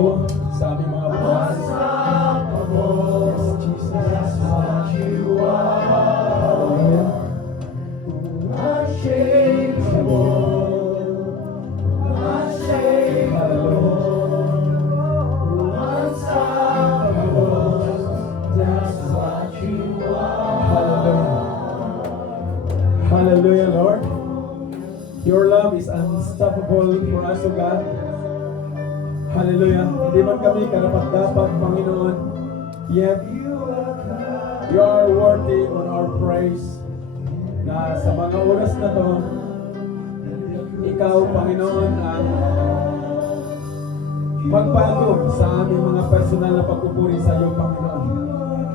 mo sa aming mga buhay. Yes, Jesus. That's what you are. Hallelujah. Unchangeable, unshakable, unstoppable. That's what you are. Hallelujah. Hallelujah, Lord. Your love is unstoppable for us, O God. Hallelujah. Hindi man kami karapat-dapat, Panginoon, yet you are worthy on our praise. Na sa mga oras na to, ikaw, Panginoon, ang magbago sa aming mga personal na pagpupuri sa iyo, Panginoon.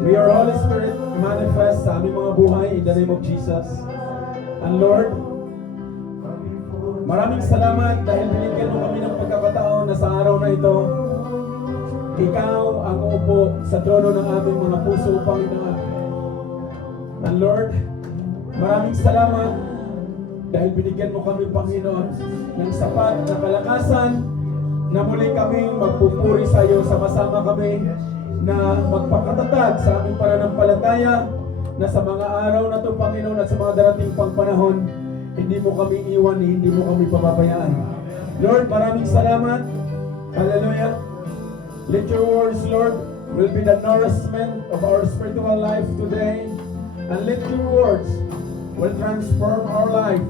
We are Holy Spirit manifest sa aming mga buhay in the name of Jesus. And Lord, maraming salamat dahil binigyan mo kami ng pagkakataon na sa araw na ito, ikaw ang uupo sa trono ng aming mga puso, Panginoon. And Lord, maraming salamat dahil binigyan mo kami, Panginoon, ng sapat na kalakasan na muli kaming magpupuri sa iyo. Sama-sama kami na magpakatatag sa aming pananampalataya na sa mga araw na ito, Panginoon, at sa mga darating pang panahon, hindi mo kami iwan, hindi mo kami pababayaan. Lord, maraming salamat. Hallelujah. Let your words, Lord, will be the nourishment of our spiritual life today. And let your words will transform our life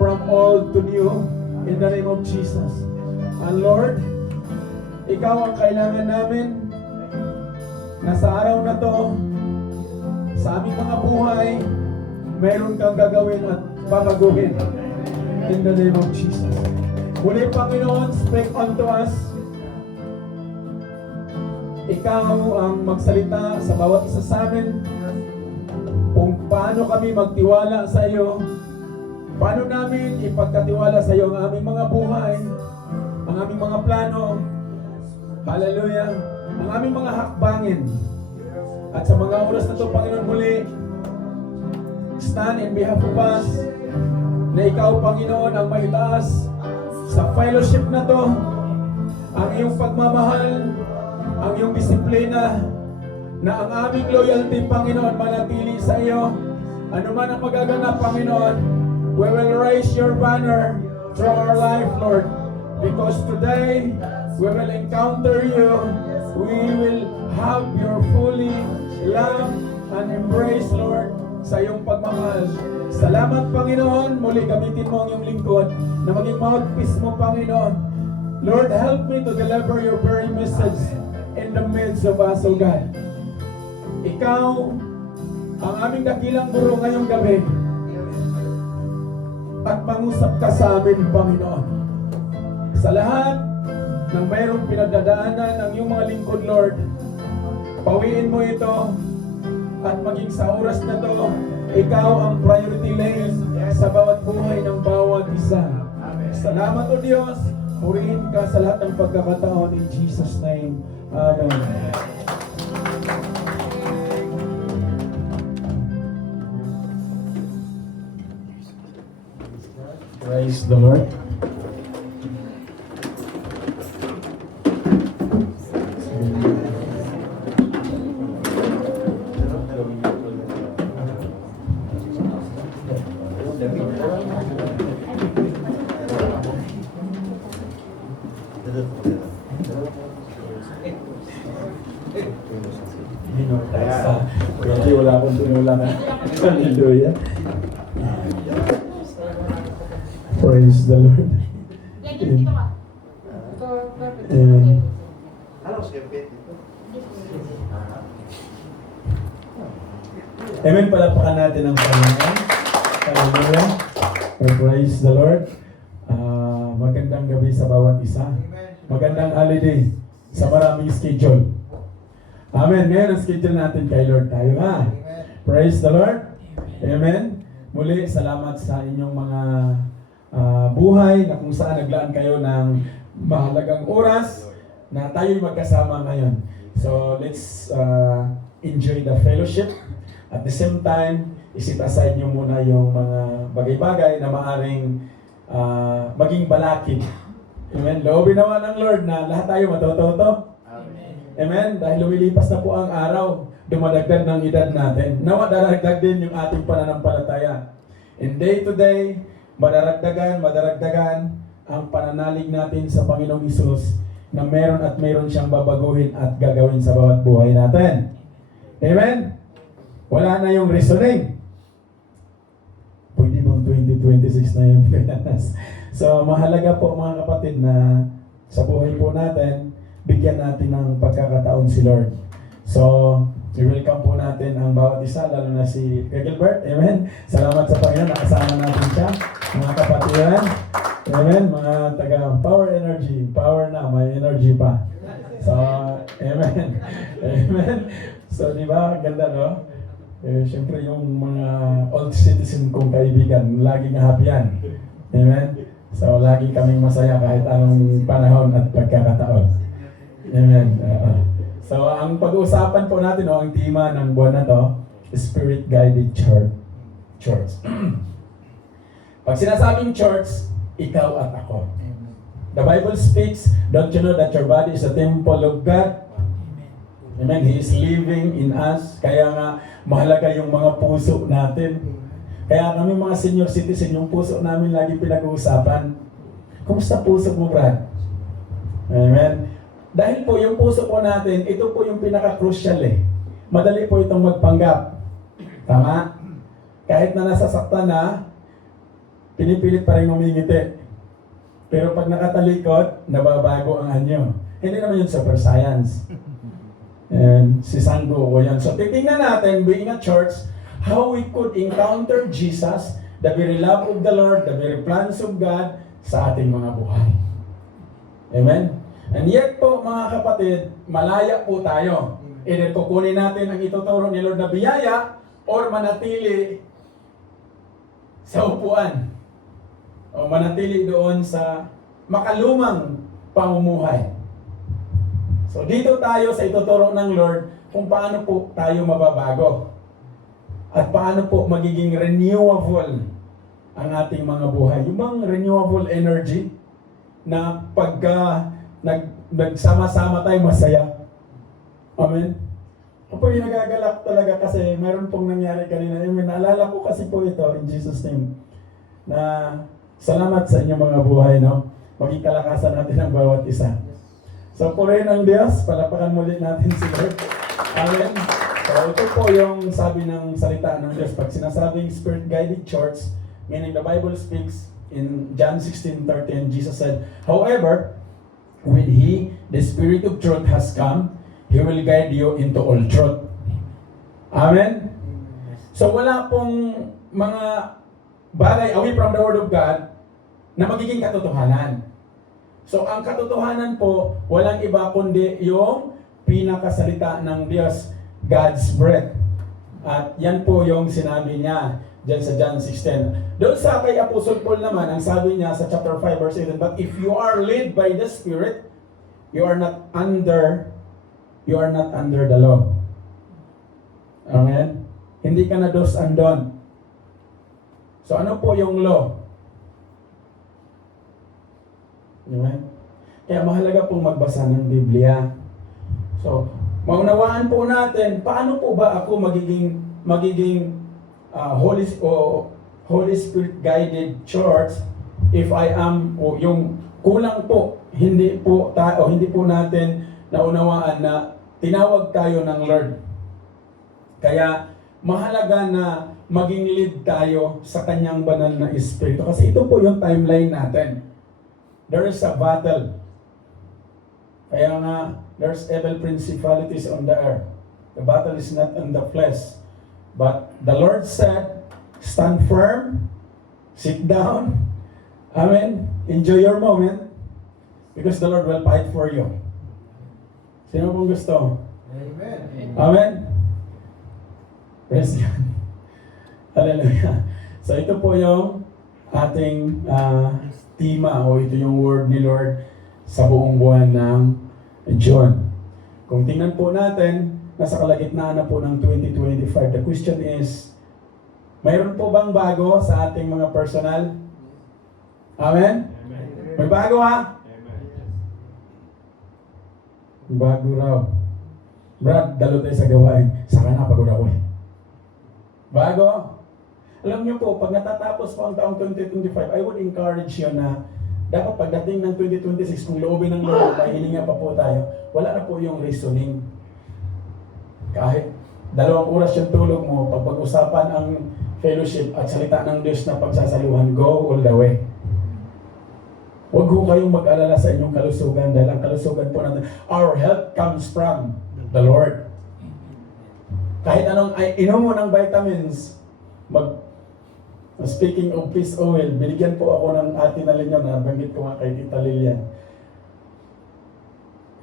from old to new in the name of Jesus. And Lord, ikaw ang kailangan namin na sa araw na to, sa aming mga buhay, mayroon kang gagawin at babaguhin in the name of Jesus. Muli, Panginoon, speak unto us. Ikaw ang magsalita sa bawat isa sa amin kung paano kami magtiwala sa iyo, paano namin ipagkatiwala sa iyo ang aming mga buhay, ang aming mga plano, hallelujah, ang aming mga hakbangin. At sa mga oras na ito, Panginoon, muli, stand in behalf of us, na ikaw, Panginoon, ang maitaas sa fellowship na to, ang iyong pagmamahal, ang iyong disiplina, na ang aming loyalty, Panginoon, manatili sa iyo. Ano man ang magaganap, Panginoon, we will raise your banner through our life, Lord. Because today, we will encounter you. We will have your fully love and embrace, Lord, sa iyong pagmamahal. Salamat, Panginoon. Muli gamitin mo ang iyong lingkod na maging mouthpiece mo, Panginoon. Lord, help me to deliver your very message in the midst of us, O God. Ikaw ang aming dakilang guro ngayong gabi at mangusap ka sa amin, Panginoon. Sa lahat ng mayroong pinagdadaanan ng iyong mga lingkod, Lord, pawiin mo ito at maging sa oras na to, ikaw ang priority lane sa bawat buhay ng bawat isa. Salamat, O Diyos. Purihin ka sa lahat ng pagkakataon in Jesus' name. Amen. Praise the Lord. Kasi wala akong tinulang. Hallelujah. Praise the Lord. Amen. Amen. Palapakan natin ang Panginoon. Hallelujah. Praise the Lord. Magandang gabi sa bawat isa. Magandang holiday sa maraming schedule. Amen. Ngayon ang schedule natin kay Lord tayo, ha? Praise the Lord. Amen. Muli, salamat sa inyong mga buhay na kung saan naglaan kayo ng mahalagang oras na tayo'y magkasama ngayon. So, let's enjoy the fellowship. At the same time, isit aside nyo muna yung mga bagay-bagay na maaring maging balakid Amen. Loobin naman ng Lord na lahat tayo matututo. Amen. Dahil lumilipas na po ang araw, dumadagdag ng edad natin. Nawa daragdag din yung ating pananampalataya. And day to day, madaragdagan ang pananalig natin sa Panginoong Isus na meron at meron siyang babaguhin at gagawin sa bawat buhay natin. Amen? Wala na yung reasoning. Pwede bang 2026 na yung So, mahalaga po mga kapatid na sa buhay po natin, bigyan natin ng pagkakataon si Lord. So, i-welcome po natin ang bawat isa, lalo na si Gilbert. Amen? Salamat sa Panginoon, nakasama natin siya. Mga kapatiran. Amen? Mga taga-power energy. Power na, may energy pa. So, amen. Amen. So, di ba? Ganda, no? Siyempre, yung mga old citizen kong kaibigan, laging happy yan. Amen? So, lagi kaming masaya kahit anong panahon at pagkakataon. Amen. So, ang pag-uusapan po natin, ang tema ng buwan na to, Spirit-Guided Church. Pag sinasabing church, ikaw at ako. The Bible speaks, don't you know that your body is a temple of God? Amen. He is living in us. Kaya nga, mahalaga yung mga puso natin. Kaya kami mga senior citizen, yung puso namin lagi pinag-uusapan. Kumusta puso mo, Brad? Amen. Dahil po yung puso po natin, ito po yung pinaka-crucial eh. Madali po itong magpanggap. Tama? Kahit na nasasaktan na, pinipilit pa rin umingiti. Pero pag nakatalikod, nababago ang anyo. Hindi naman yun super science. And si Sango ko yan. So titingnan natin, being a church, how we could encounter Jesus, the very love of the Lord, the very plans of God sa ating mga buhay. Amen? And yet po mga kapatid, malaya po tayo. Either kukunin natin ang ituturo ni Lord na biyaya or manatili sa upuan. O manatili doon sa makalumang pamumuhay. So dito tayo sa ituturo ng Lord kung paano po tayo mababago. At paano po magiging renewable ang ating mga buhay. Yung bang renewable energy na pagka nagsama-sama tayo masaya. Amen? Ako yung nagagalak talaga kasi mayroon pong nangyari kanina. Naalala ko kasi po ito in Jesus' name na salamat sa inyong mga buhay, no? Maging kalakasan natin ang bawat isa. So, purihin ang Diyos. Palapakan muli natin si Lord. Amen? So, ito po yung sabi ng salita ng Diyos. Pag sinasabing Spirit-Guided Church, meaning the Bible speaks in John 16:13, Jesus said, however, when He, the Spirit of truth, has come, He will guide you into all truth. Amen? So, wala pong mga bagay away from the Word of God na magiging katotohanan. So, ang katotohanan po, walang iba kundi yung pinakasalita ng Diyos, God's breath. At yan po yung sinabi niya dyan sa John 16. Doon sa kay Apostle Paul naman, ang sabi niya sa chapter 5 verse 7, but if you are led by the Spirit, you are not under the law. Amen? Hindi ka na dos andon. So ano po yung law? Amen? Kaya mahalaga pong magbasa ng Biblia. So, maunawaan po natin, paano po ba ako magiging Holy Spirit guided church if I am yung kulang po, hindi po natin naunawaan na tinawag tayo ng Lord. Kaya mahalaga na maging lead tayo sa kanyang banal na espiritu kasi ito po yung timeline natin. There is a battle. Kaya nga, there's evil principalities on the earth. The battle is not on the flesh. But the Lord said, stand firm, sit down, amen, enjoy your moment, because the Lord will fight for you. Sino pong gusto? Amen. Amen? Praise God. Hallelujah. So ito po yung ating tema o ito yung word ni Lord sa buong buwan ng June. Kung tingnan po natin, nasa kalagitnaan na po ng 2025. The question is, mayroon po bang bago sa ating mga personal? Amen? Amen. May bago ha? Bago raw. Brad, dalo tayo sa gawain. Saka na, pagod ako eh. Bago. Alam niyo po, pag natatapos po ang taong 2025, I would encourage you na dapat pagdating ng 2026, kung loobin ng Lord, mahilinga pa po tayo, wala na po yung reasoning. Kahit 2 oras yung tulog mo, pag pag-usapan ang fellowship at salita ng Diyos na pagsasaluhan, go all the way. Huwag ho kayong mag-alala sa inyong kalusugan dahil ang kalusugan po natin, our health comes from the Lord. Kahit anong inom mo ng vitamins, speaking of fish oil, binigyan po ako ng ate na linyo na banggit ko nga kay Tita Lilian.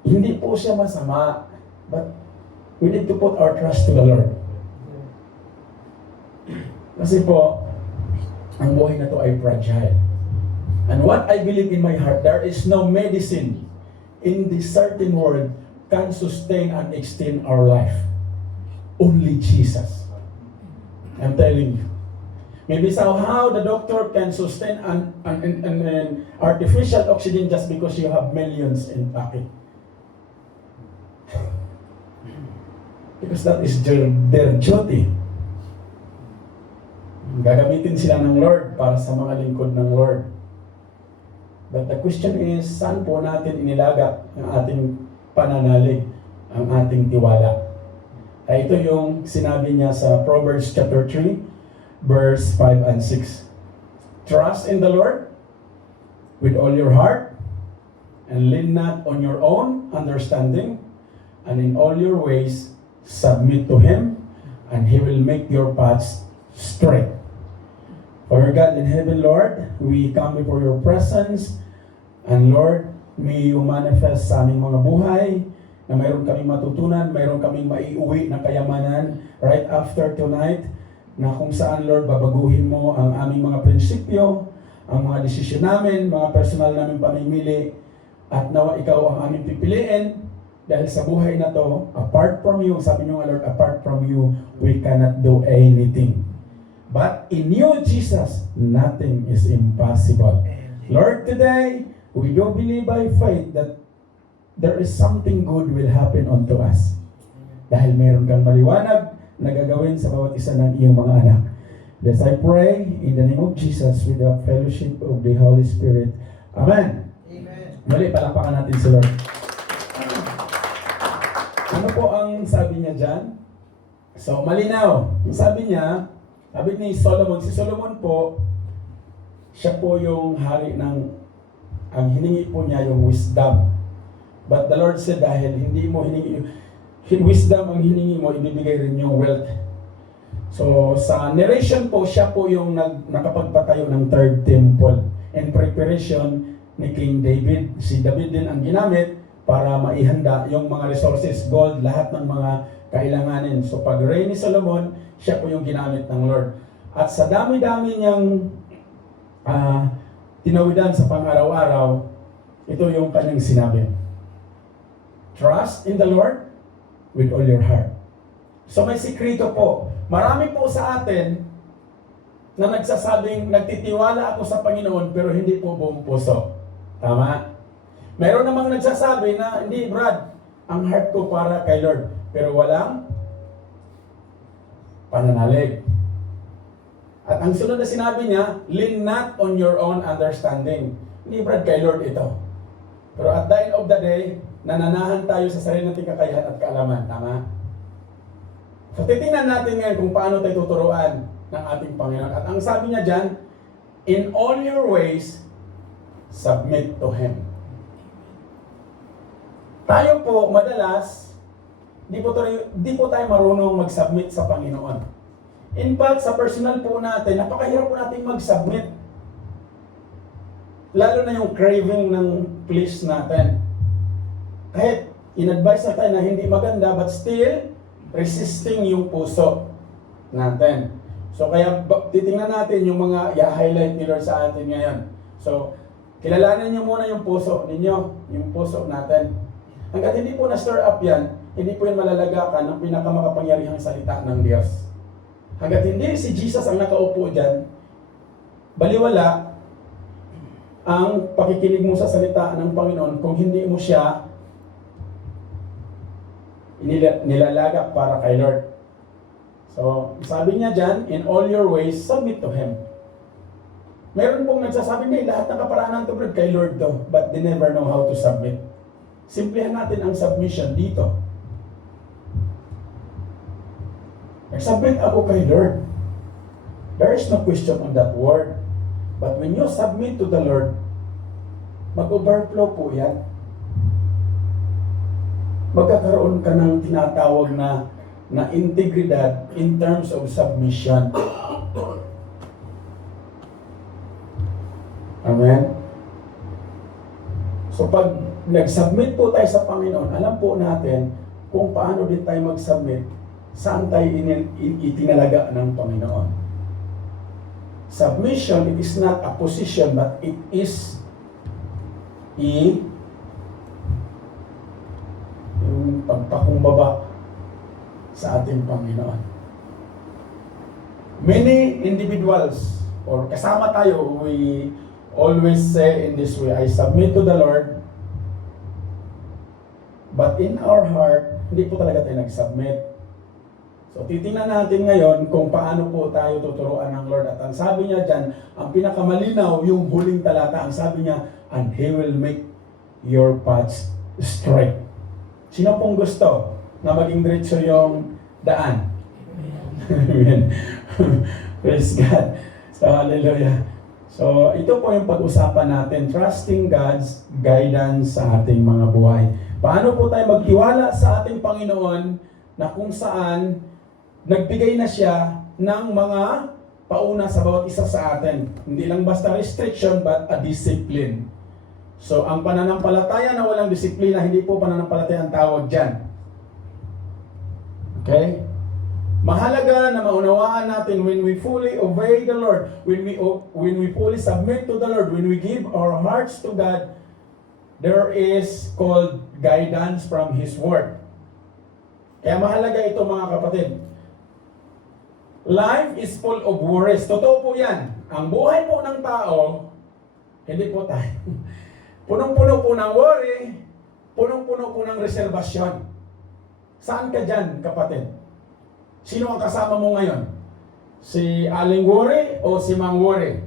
Hindi po siya masama, but we need to put our trust to the Lord. Kasi po, ang buhay na to ay fragile. And what I believe in my heart, there is no medicine in this certain world can sustain and extend our life. Only Jesus. I'm telling you. Maybe somehow the doctor can sustain an artificial oxygen just because you have millions in pocket. Because that is their duty. Gagamitin sila ng Lord para sa mga lingkod ng Lord. But the question is, saan po natin inilagak ang ating pananalig, ang ating tiwala? Ay ito yung sinabi niya sa Proverbs chapter 3, verse 5 and 6. Trust in the Lord with all your heart and lean not on your own understanding, and in all your ways submit to Him, and He will make your paths straight. For God in heaven, Lord, we come before your presence, and Lord, may you manifest sa aming mga buhay, na mayroon kaming matutunan, mayroon kaming maiuwi na kayamanan right after tonight, na kung saan, Lord, babaguhin mo ang aming mga prinsipyo, ang mga desisyon namin, mga personal namin pamimili, at nawa ikaw ang aming pipiliin, dahil sa buhay na to, apart from you, sabi niyo nga, Lord, apart from you, we cannot do anything. But in you, Jesus, nothing is impossible. Lord, today, we do believe by faith that there is something good will happen unto us. Dahil mayroon kang maliwanag na gagawin sa bawat isa ng iyong mga anak. Thus I pray in the name of Jesus with the fellowship of the Holy Spirit. Amen. Amen. Muli, palakpakan natin si Lord. Ano po ang sabi niya dyan? So, malinaw. Yung sabi niya, sabi ni Solomon, si Solomon po, siya po yung hari ng, ang hiningi po niya yung wisdom. But the Lord said, dahil hindi mo hiningi, wisdom ang hiningi mo, ibibigay rin yung wealth. So, sa narration po, siya po yung nakapagpatayo ng third temple in preparation ni King David. Si David din ang ginamit para maihanda yung mga resources, gold, lahat ng mga kailanganin. So, pag reign ni Solomon, siya po yung ginamit ng Lord. At sa dami-dami niyang tinawidan sa pang-araw-araw, ito yung kanyang sinabi. Trust in the Lord with all your heart. So may sikreto po. Marami po sa atin na nagsasabing, nagtitiwala ako sa Panginoon pero hindi po buong puso. Tama? Meron namang nagsasabi na, hindi Brad, ang heart ko para kay Lord. Pero walang pananalig. At ang sunod na sinabi niya, lean not on your own understanding. Hindi Brad, kay Lord ito. Pero at the end of the day, nananahan tayo sa sarili nating kakayahan at kaalaman. Tama? So titingnan natin ngayon kung paano tayo tuturuan ng ating Panginoon. At ang sabi niya dyan, in all your ways, submit to Him. Tayo po, madalas, di po tayo marunong mag-submit sa Panginoon. In fact, sa personal po natin, napakahirap po natin mag-submit. Lalo na yung craving ng please natin. Kahit in-advise na tayo na hindi maganda, but still, resisting yung puso natin. So kaya titingnan natin yung mga i-highlight ni Lord sa atin ngayon. So, kilalanin niyo muna yung puso ninyo, yung puso natin. Hanggat hindi po na-stir up yan, hindi po yan malalagakan ng pinakamakapangyarihang salita ng Diyos. Hanggat hindi si Jesus ang nakaupo dyan, baliwala ang pakikinig mo sa salita ng Panginoon kung hindi mo siya nilalagak para kay Lord. So, sabi niya dyan, in all your ways, submit to Him. Meron pong nagsasabi niya, lahat ng kaparaanan to kay Lord to, but they never know how to submit. Simplihan natin ang submission dito. Nag-submit ako kay Lord. There is no question on that word. But when you submit to the Lord, mag-overflow po yan. Magkakaroon ka ng tinatawag na integridad in terms of submission. Amen? So pag nag-submit po tayo sa Panginoon, alam po natin kung paano din tayo mag-submit, saan tayo itinalaga ng Panginoon. Submission, it is not a position, but it is yung pagpakumbaba sa ating Panginoon. Many individuals, or kasama tayo, we always say in this way, I submit to the Lord, but in our heart, hindi po talaga tayo nag-submit. So, titingnan natin ngayon kung paano po tayo tuturuan ng Lord. At ang sabi niya dyan, ang pinakamalinaw, yung huling talata, ang sabi niya, and He will make your paths straight. Sino pong gusto na maging diretso yung daan? Amen. Praise God. So, hallelujah. So, ito po yung pag-usapan natin, trusting God's guidance sa ating mga buhay. Paano po tayo magtiwala sa ating Panginoon na kung saan nagbigay na siya ng mga pauna sa bawat isa sa atin. Hindi lang basta restriction, but a discipline. So, ang pananampalataya na walang disiplina, hindi po pananampalataya ang tawag dyan. Okay? Mahalaga na maunawaan natin when we fully obey the Lord, when we fully submit to the Lord, when we give our hearts to God, there is called guidance from His Word. Kaya mahalaga ito mga kapatid. Life is full of worries. Totoo po yan. Ang buhay po ng tao, hindi po tayo. Punong-puno po ng worry, punong-puno po ng reservasyon. Saan ka dyan, kapatid? Sino ang kasama mo ngayon? Si Aling Worry o si Mang Worry?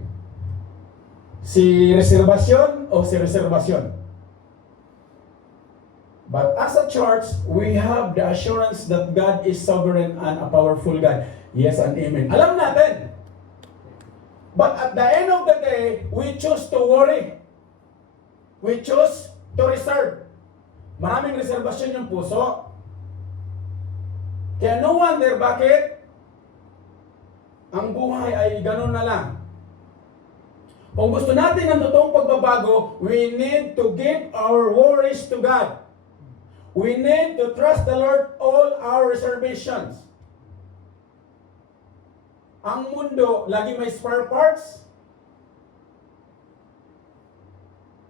Si reservasyon o si reservasyon? But as a church, we have the assurance that God is sovereign and a powerful God. Yes and amen. Alam natin. But at the end of the day, we choose to worry. We choose to reserve. Maraming reservasyon yung puso. Kaya no wonder bakit ang buhay ay ganun na lang. Kung gusto natin ng totoong pagbabago, we need to give our worries to God. We need to trust the Lord all our reservations. Ang mundo, lagi may spare parts.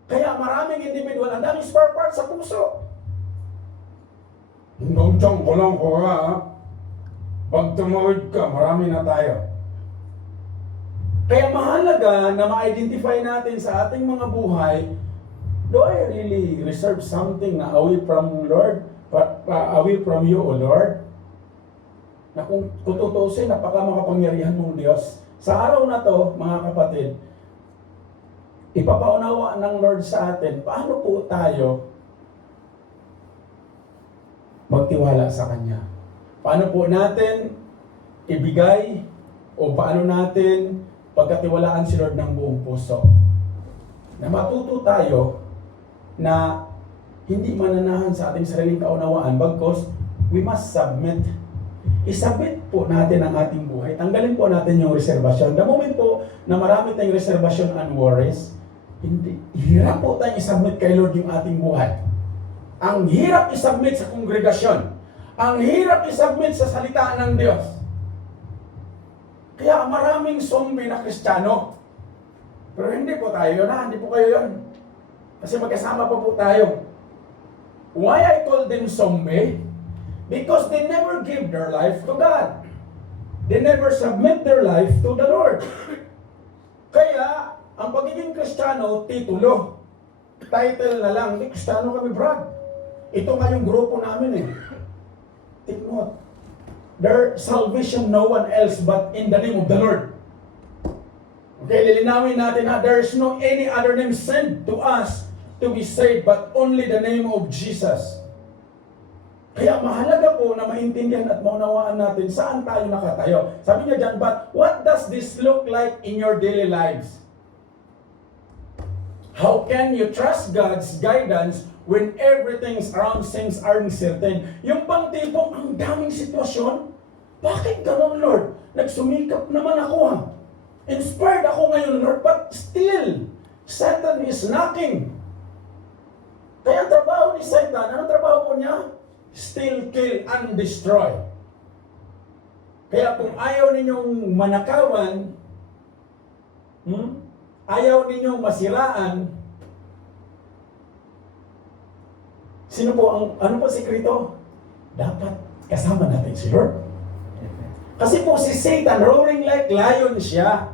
Kaya maraming individual, ang daming spare parts sa puso. Hanggang dyan ko lang ko ha. Pag tumawid ka, marami na tayo. Kaya mahalaga na ma-identify natin sa ating mga buhay, do I really reserve something na away from Lord, away from you, O Lord? Na kung tututusin, napaka-makapangyarihan mong Diyos. Sa araw na to, mga kapatid, ipapaunawa ng Lord sa atin, paano po tayo magtiwala sa Kanya? Paano po natin ibigay o paano natin pagkatiwalaan si Lord ng buong puso? Na matuto tayo na hindi mananahan sa ating sariling kaunawaan, bagkus we must submit. Isubmit po natin ang ating buhay. Tanggalin po natin yung reservasyon. The moment po na marami tayong reservasyon and worries, hirap po tayong isubmit kay Lord yung ating buhay. Ang hirap isubmit sa kongregasyon. Ang hirap isubmit sa salita ng Diyos. Kaya maraming zombie na Kristiyano. Pero hindi po tayo na, hindi po kayo yun. Kasi magkasama pa po tayo. Why I call them zombie? Because they never give their life to God. They never submit their life to the Lord. Kaya, ang pagiging Kristiyano, titulo. Title na lang, Kristiyano kami, Brad. Ito nga yung grupo namin eh. take note. Their salvation no one else but in the name of the Lord. Okay, lilinawin natin na there is no any other name sent to us to be saved but only the name of Jesus. Kaya mahalaga po na maintindihan at maunawaan natin saan tayo nakatayo. Sabi niya dyan, but what does this look like in your daily lives? How can you trust God's guidance when everything around seems uncertain? Yung bang tipong ang daming sitwasyon? Bakit ganun, Lord? Nagsumikap naman ako ha. Inspired ako ngayon, Lord, but still, Satan is knocking. Kaya ang trabaho ni Satan, anong trabaho po niya? Steal, kill, and destroy. Kaya kung ayaw ninyong manakawan, ayaw ninyong masiraan, sino po ang, ano po sikreto? Dapat kasama natin si Lord. Kasi po si Satan, roaring like lion siya.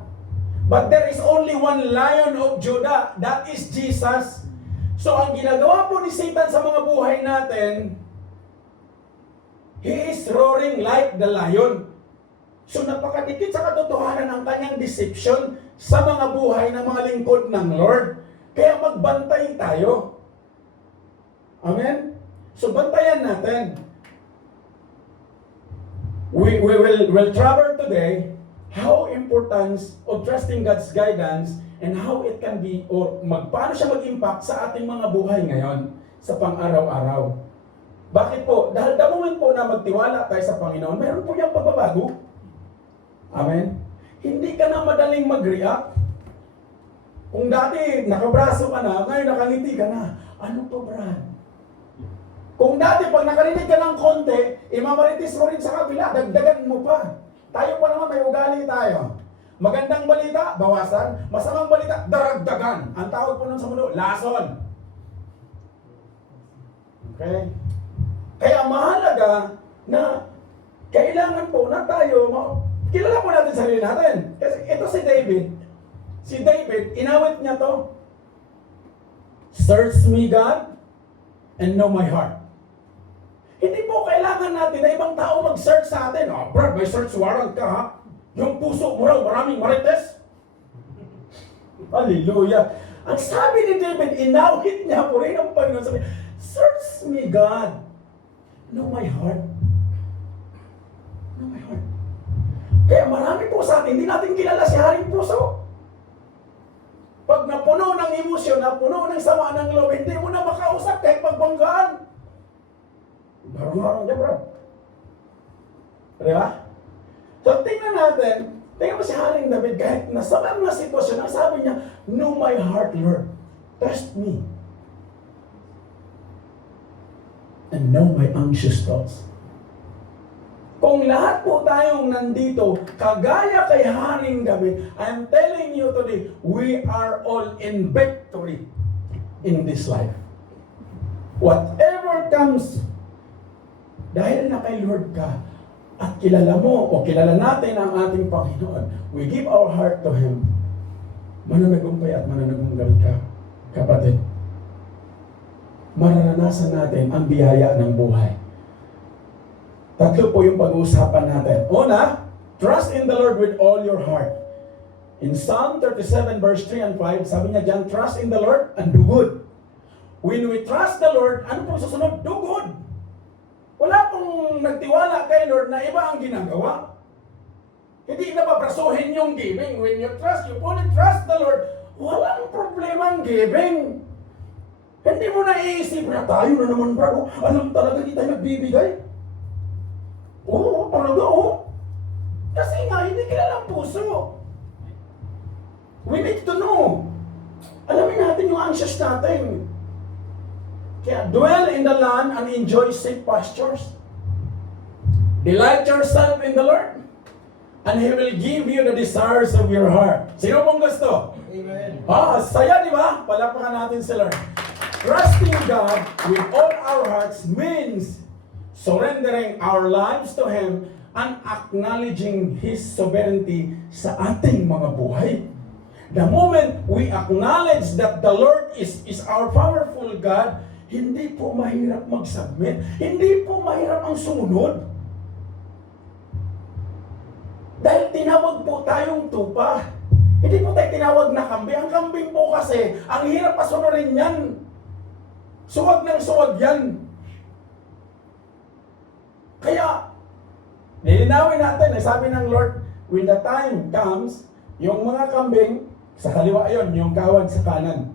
But there is only one Lion of Judah, that is Jesus. So ang ginagawa po ni Satan sa mga buhay natin, he is roaring like the lion. So napakadikit sa katotohanan ang kanyang deception sa mga buhay ng mga lingkod ng Lord. Kaya magbantay tayo. Amen? So bantayan natin. We'll travel today how importance of trusting God's guidance and how it can be or paano siya mag-impact sa ating mga buhay ngayon sa pang-araw-araw. Bakit po? Dahil the moment po na magtiwala tayo sa Panginoon, meron po yung pagbabago. Amen? Hindi ka na madaling mag-react. Kung dati nakabraso ka na, ngayon nakangiti ka na. Ano to, Brad? Kung dati pag nakarinig ka ng konti, imamaritis mo rin sa kabila, dagdagan mo pa. Tayo pa naman may ugali tayo. Magandang balita, bawasan. Masamang balita, daragdagan. Ang tawag po nun sa mundo, lason. Okay? Kaya mahalaga na kailangan po na tayo, kilala po natin sarili natin. Kasi ito si David. Si David, inawit niya to. Search me, God, and know my heart. Hindi po kailangan natin na ibang tao mag-search sa atin. Oh, Brad, may search warrant ka ha? Yung puso mo raw, maraming marites. Hallelujah. Ang sabi ni David, inawit niya po rin ang Panginoon. Sabi, search me, God. Know my heart. Know my heart. Kaya marami po sa atin, hindi natin kilala si Haring Puso. Pag napuno ng emosyon, napuno ng sama ng loob, hindi mo na makausap kahit pagbanggaan. Barang-barang niya, bro. Di ba? So, tingnan natin, tingnan mo si Haring David, kahit nasa mga sitwasyon, ang sabi niya, know my heart, Lord. Trust me. And know my anxious thoughts. Kung lahat po tayong nandito, kagaya kay Haring David, I'm telling you today, we are all in victory in this life. Whatever comes, dahil na kay Lord ka, at kilala mo o kilala natin ang ating Panginoon, we give our heart to Him. Mananagumpay at mananagunggal ka, kapatid. Mararanasan natin ang biyaya ng buhay. Tatlo po yung pag-uusapan natin. Una, trust in the Lord with all your heart. In Psalm 37 verse 3 and 5, sabi niya dyan, trust in the Lord and do good. When we trust the Lord, ano pong susunod? Do good. Wala pong nagtiwala kay Lord na iba ang ginagawa. Hindi na pabrasuhin yung giving. When you trust, you fully trust the Lord, walang problema ang giving. Hindi mo na iisip na tayo na naman, bro. Alam talaga di tayo nagbibigay. Oo, talaga, oo. Kasi nga, hindi kilala ang puso. We need to know. Alamin natin yung anxious natin. Kaya dwell in the land and enjoy safe pastures. Delight yourself in the Lord, and He will give you the desires of your heart. Sino pong gusto? Amen. Saya, di ba? Palapakan natin si Lord. Trusting God with all our hearts means surrendering our lives to Him and acknowledging His sovereignty sa ating mga buhay. The moment we acknowledge that the Lord is our powerful God, hindi po mahirap mag-submit. Hindi po mahirap ang sumunod. Dahil tinawag po tayong tupa. Hindi po tayo tinawag na kambing. Ang kambing po kasi, ang hirap pasunurin yan. Suwag ng suwag yan. Kaya, nilinawin natin, sabi ng Lord, when the time comes, yung mga kambing, sa kaliwa yon, yung kawad sa kanan.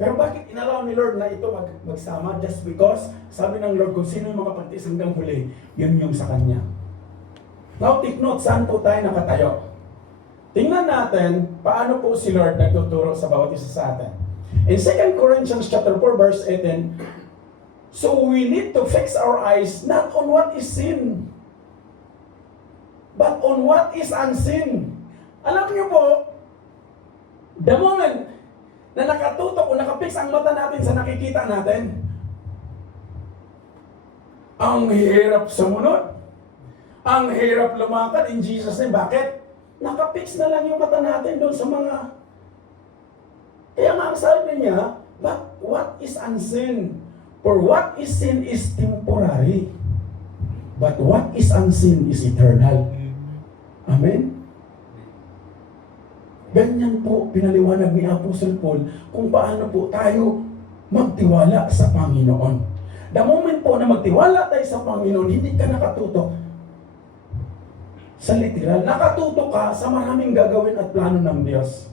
Pero bakit inalaw ni Lord na ito magsama? Just because, sabi ng Lord, kung sino yung mga pagtis hanggang huli, yun yung sa Kanya. Now, take note, saan po tayo nakatayo? Tingnan natin, paano po si Lord nagtuturo sa bawat isa sa atin. In 2 Corinthians chapter 4, verse 18, so we need to fix our eyes not on what is sin, but on what is unseen. Alam niyo po, the moment na nakatutok o nakapix ang mata natin sa nakikita natin, ang hirap sumunod. Ang hirap lumakad in Jesus' name. Bakit? Nakapix na lang yung mata natin doon sa mga... Kaya nga ang sabi niya, but what is unseen? For what is seen is temporary, but what is unseen is eternal. Amen? Ganyan po pinaliwanag ni Apostle Paul kung paano po tayo magtiwala sa Panginoon. The moment po na magtiwala tayo sa Panginoon, hindi ka nakatutok sa literal. Nakatutok ka sa maraming gagawin at plano ng Diyos.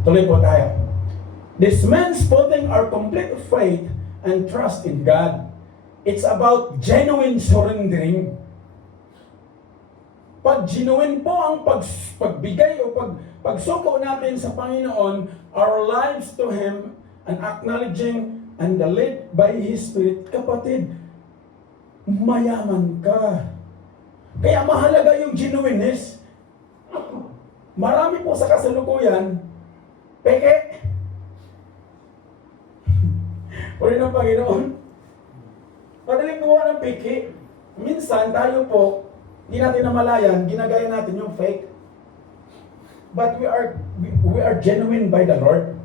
Tuloy po tayo. This means putting our complete faith and trust in God. It's about genuine surrendering. Pag genuine po ang pagbigay o pagsuko natin sa Panginoon, our lives to Him, and acknowledging and led by His Spirit, kapatid, mayaman ka. Kaya mahalaga yung genuineness. Marami po sa kasalukuyan, peke. Puri ng Panginoon. Madaling gawa ng peke. Minsan tayo po, hindi natin namalayan, ginagaya natin yung fake. But we are genuine by the Lord.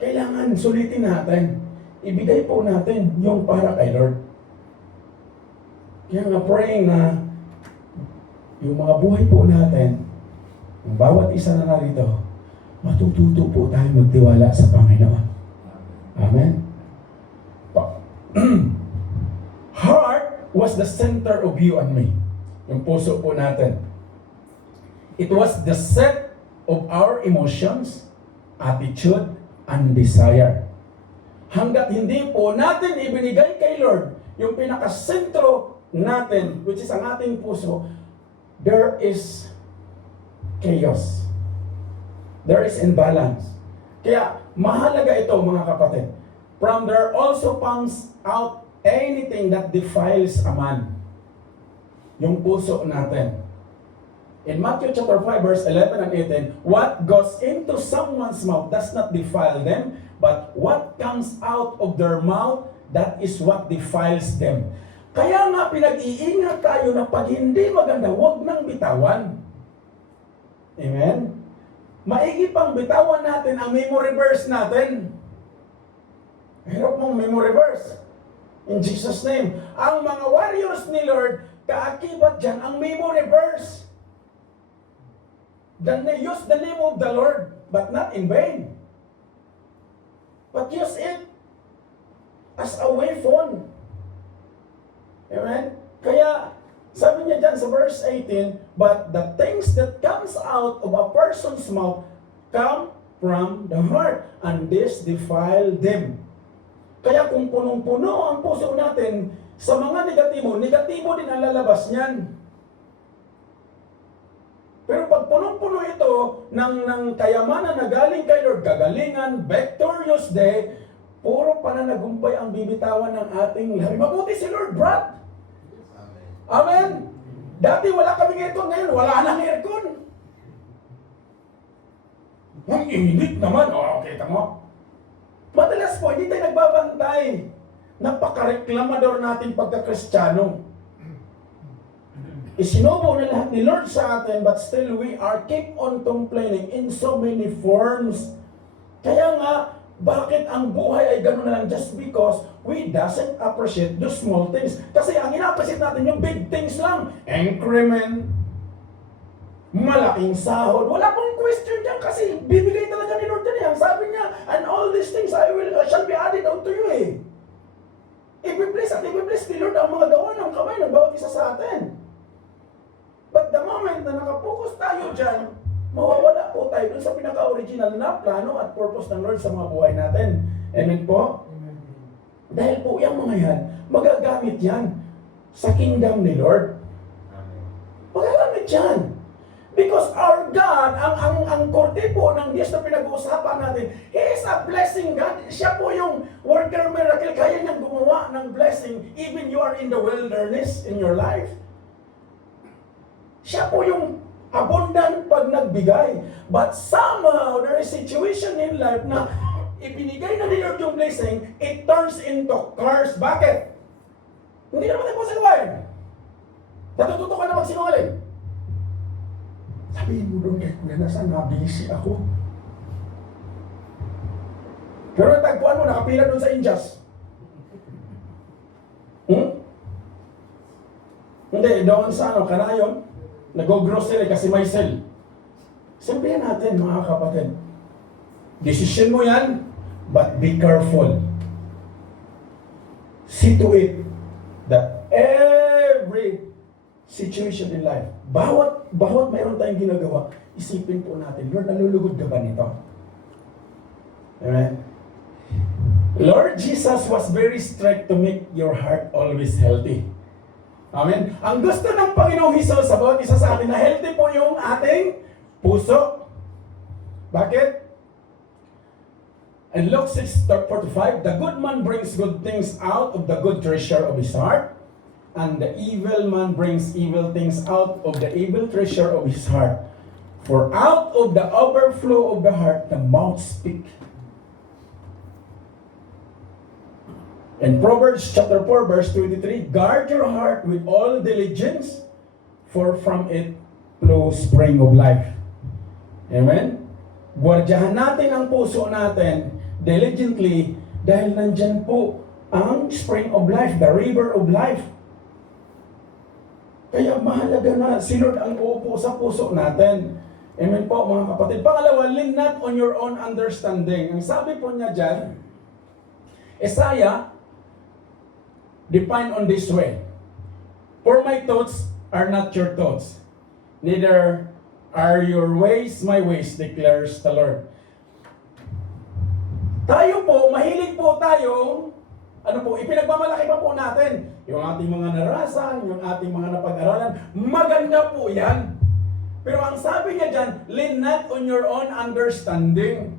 Kailangan sulitin natin. Ibigay po natin yung para kay Lord. Kaya nga praying na yung mga buhay po natin, yung bawat isa na narito, matututo po tayo magtiwala sa Panginoon. Amen? Heart was the center of you and me. Yung puso po natin. It was the set of our emotions, attitude, and desire. Hanggat hindi po natin ibinigay kay Lord yung pinakasentro natin, which is ang ating puso, there is chaos. There is imbalance. Kaya mahalaga ito mga kapatid. From there also comes out anything that defiles a man. Yung puso natin. In Matthew chapter 5 verse 11 and 18, what goes into someone's mouth does not defile them, but what comes out of their mouth, that is what defiles them. Kaya nga pinag-iingat tayo na pag hindi maganda, huwag nang bitawan. Amen? Maigi pang bitawan natin ang memory verse natin. Hirap mong memory verse. In Jesus' name. Ang mga warriors ni Lord, kaakibat dyan ang memory verse. Then they use the name of the Lord, but not in vain. But use it as a weapon. Amen? Kaya, sabi niya dyan sa verse 18, but the things that comes out of a person's mouth come from the heart, and this defile them. Kaya kung punong-puno ang puso natin sa mga negatibo, negatibo din ang lalabas niyan. Pero pag punong-puno ito ng kayamanan na galing kay Lord, gagalingan, victorious day, puro pananagumpay ang bibitawan ng ating lahi. Mabuti si Lord, Brad. Amen. Dati wala kaming aircon, ngayon wala nang aircon. Ang init naman. O, kita mo. Madalas po, hindi tayo nagbabantay. Napaka-reklamador natin pagka-Kristiyano. Isinubo na lahat ni Lord sa atin, but still we are keep on complaining in so many forms. Kaya nga, Bakit ang buhay ay gano'n na lang just because we doesn't appreciate the small things? Kasi ang ina-appreciate natin yung big things lang. Increment, malaking sahod. Wala pong question dyan kasi bibigay talaga ni Lord yan. Sabi niya, and all these things shall be added unto you eh. Ibibless at ibibless ni Lord ang mga gawa ng kamay ng bawat isa sa atin. But the moment na nakapokus tayo dyan, mawawala po tayo dun sa pinaka-original na plano at purpose ng Lord sa mga buhay natin. Amen po? Dahil po yung mga yan, magagamit yan sa kingdom ni Lord. Magagamit yan. Because our God, ang korte po ng Diyos na pinag-uusapan natin, He is a blessing God. Siya po yung worker miracle. Kaya niyang gumawa ng blessing even you are in the wilderness in your life. Siya po yung abundant pag nagbigay. But somehow, there is situation in life na ibinigay na ni Lord yung blessing, it turns into curse. Bakit? Hindi naman tayo po sa gawain. Natututo ka na magsinungaling. Sabihin mo doon kay Kuya, nasaan na busy ako? Pero natagpuan mo, nakapila doon sa Indias. Hindi, doon sa Kanayon, nag-grocery kasi may sale. Sabihin natin mga kapatid, decision mo yan, but be careful. See to it that every situation in life, bawat mayroon tayong ginagawa, isipin po natin, Lord, nalulugod ka ba nito? Amen? Lord Jesus was very strict to make your heart always healthy. Amen? Ang gusto ng Panginoong Hesus sa bawat isa sa atin na healthy po yung ating puso. Bakit? In Luke 6:45, the good man brings good things out of the good treasure of his heart, and the evil man brings evil things out of the evil treasure of his heart. For out of the overflow of the heart, the mouth speak. In Proverbs chapter 4, verse 23, guard your heart with all diligence, for from it flows spring of life. Amen? Guardiyahan natin ang puso natin diligently dahil nandyan po ang spring of life, the river of life. Kaya mahalaga na si Lord ang uupo sa puso natin. Amen po mga kapatid. Pangalawa, lean not on your own understanding. Ang sabi po niya dyan, Isaiah, defined on this way. For my thoughts are not your thoughts, neither are your ways my ways, declares the Lord. Tayo po, mahilig po tayo, ipinagmamalaki pa po natin yung ating mga narasan, yung ating mga napag-aralan. Maganda po yan. Pero ang sabi niya dyan, lean not on your own understanding.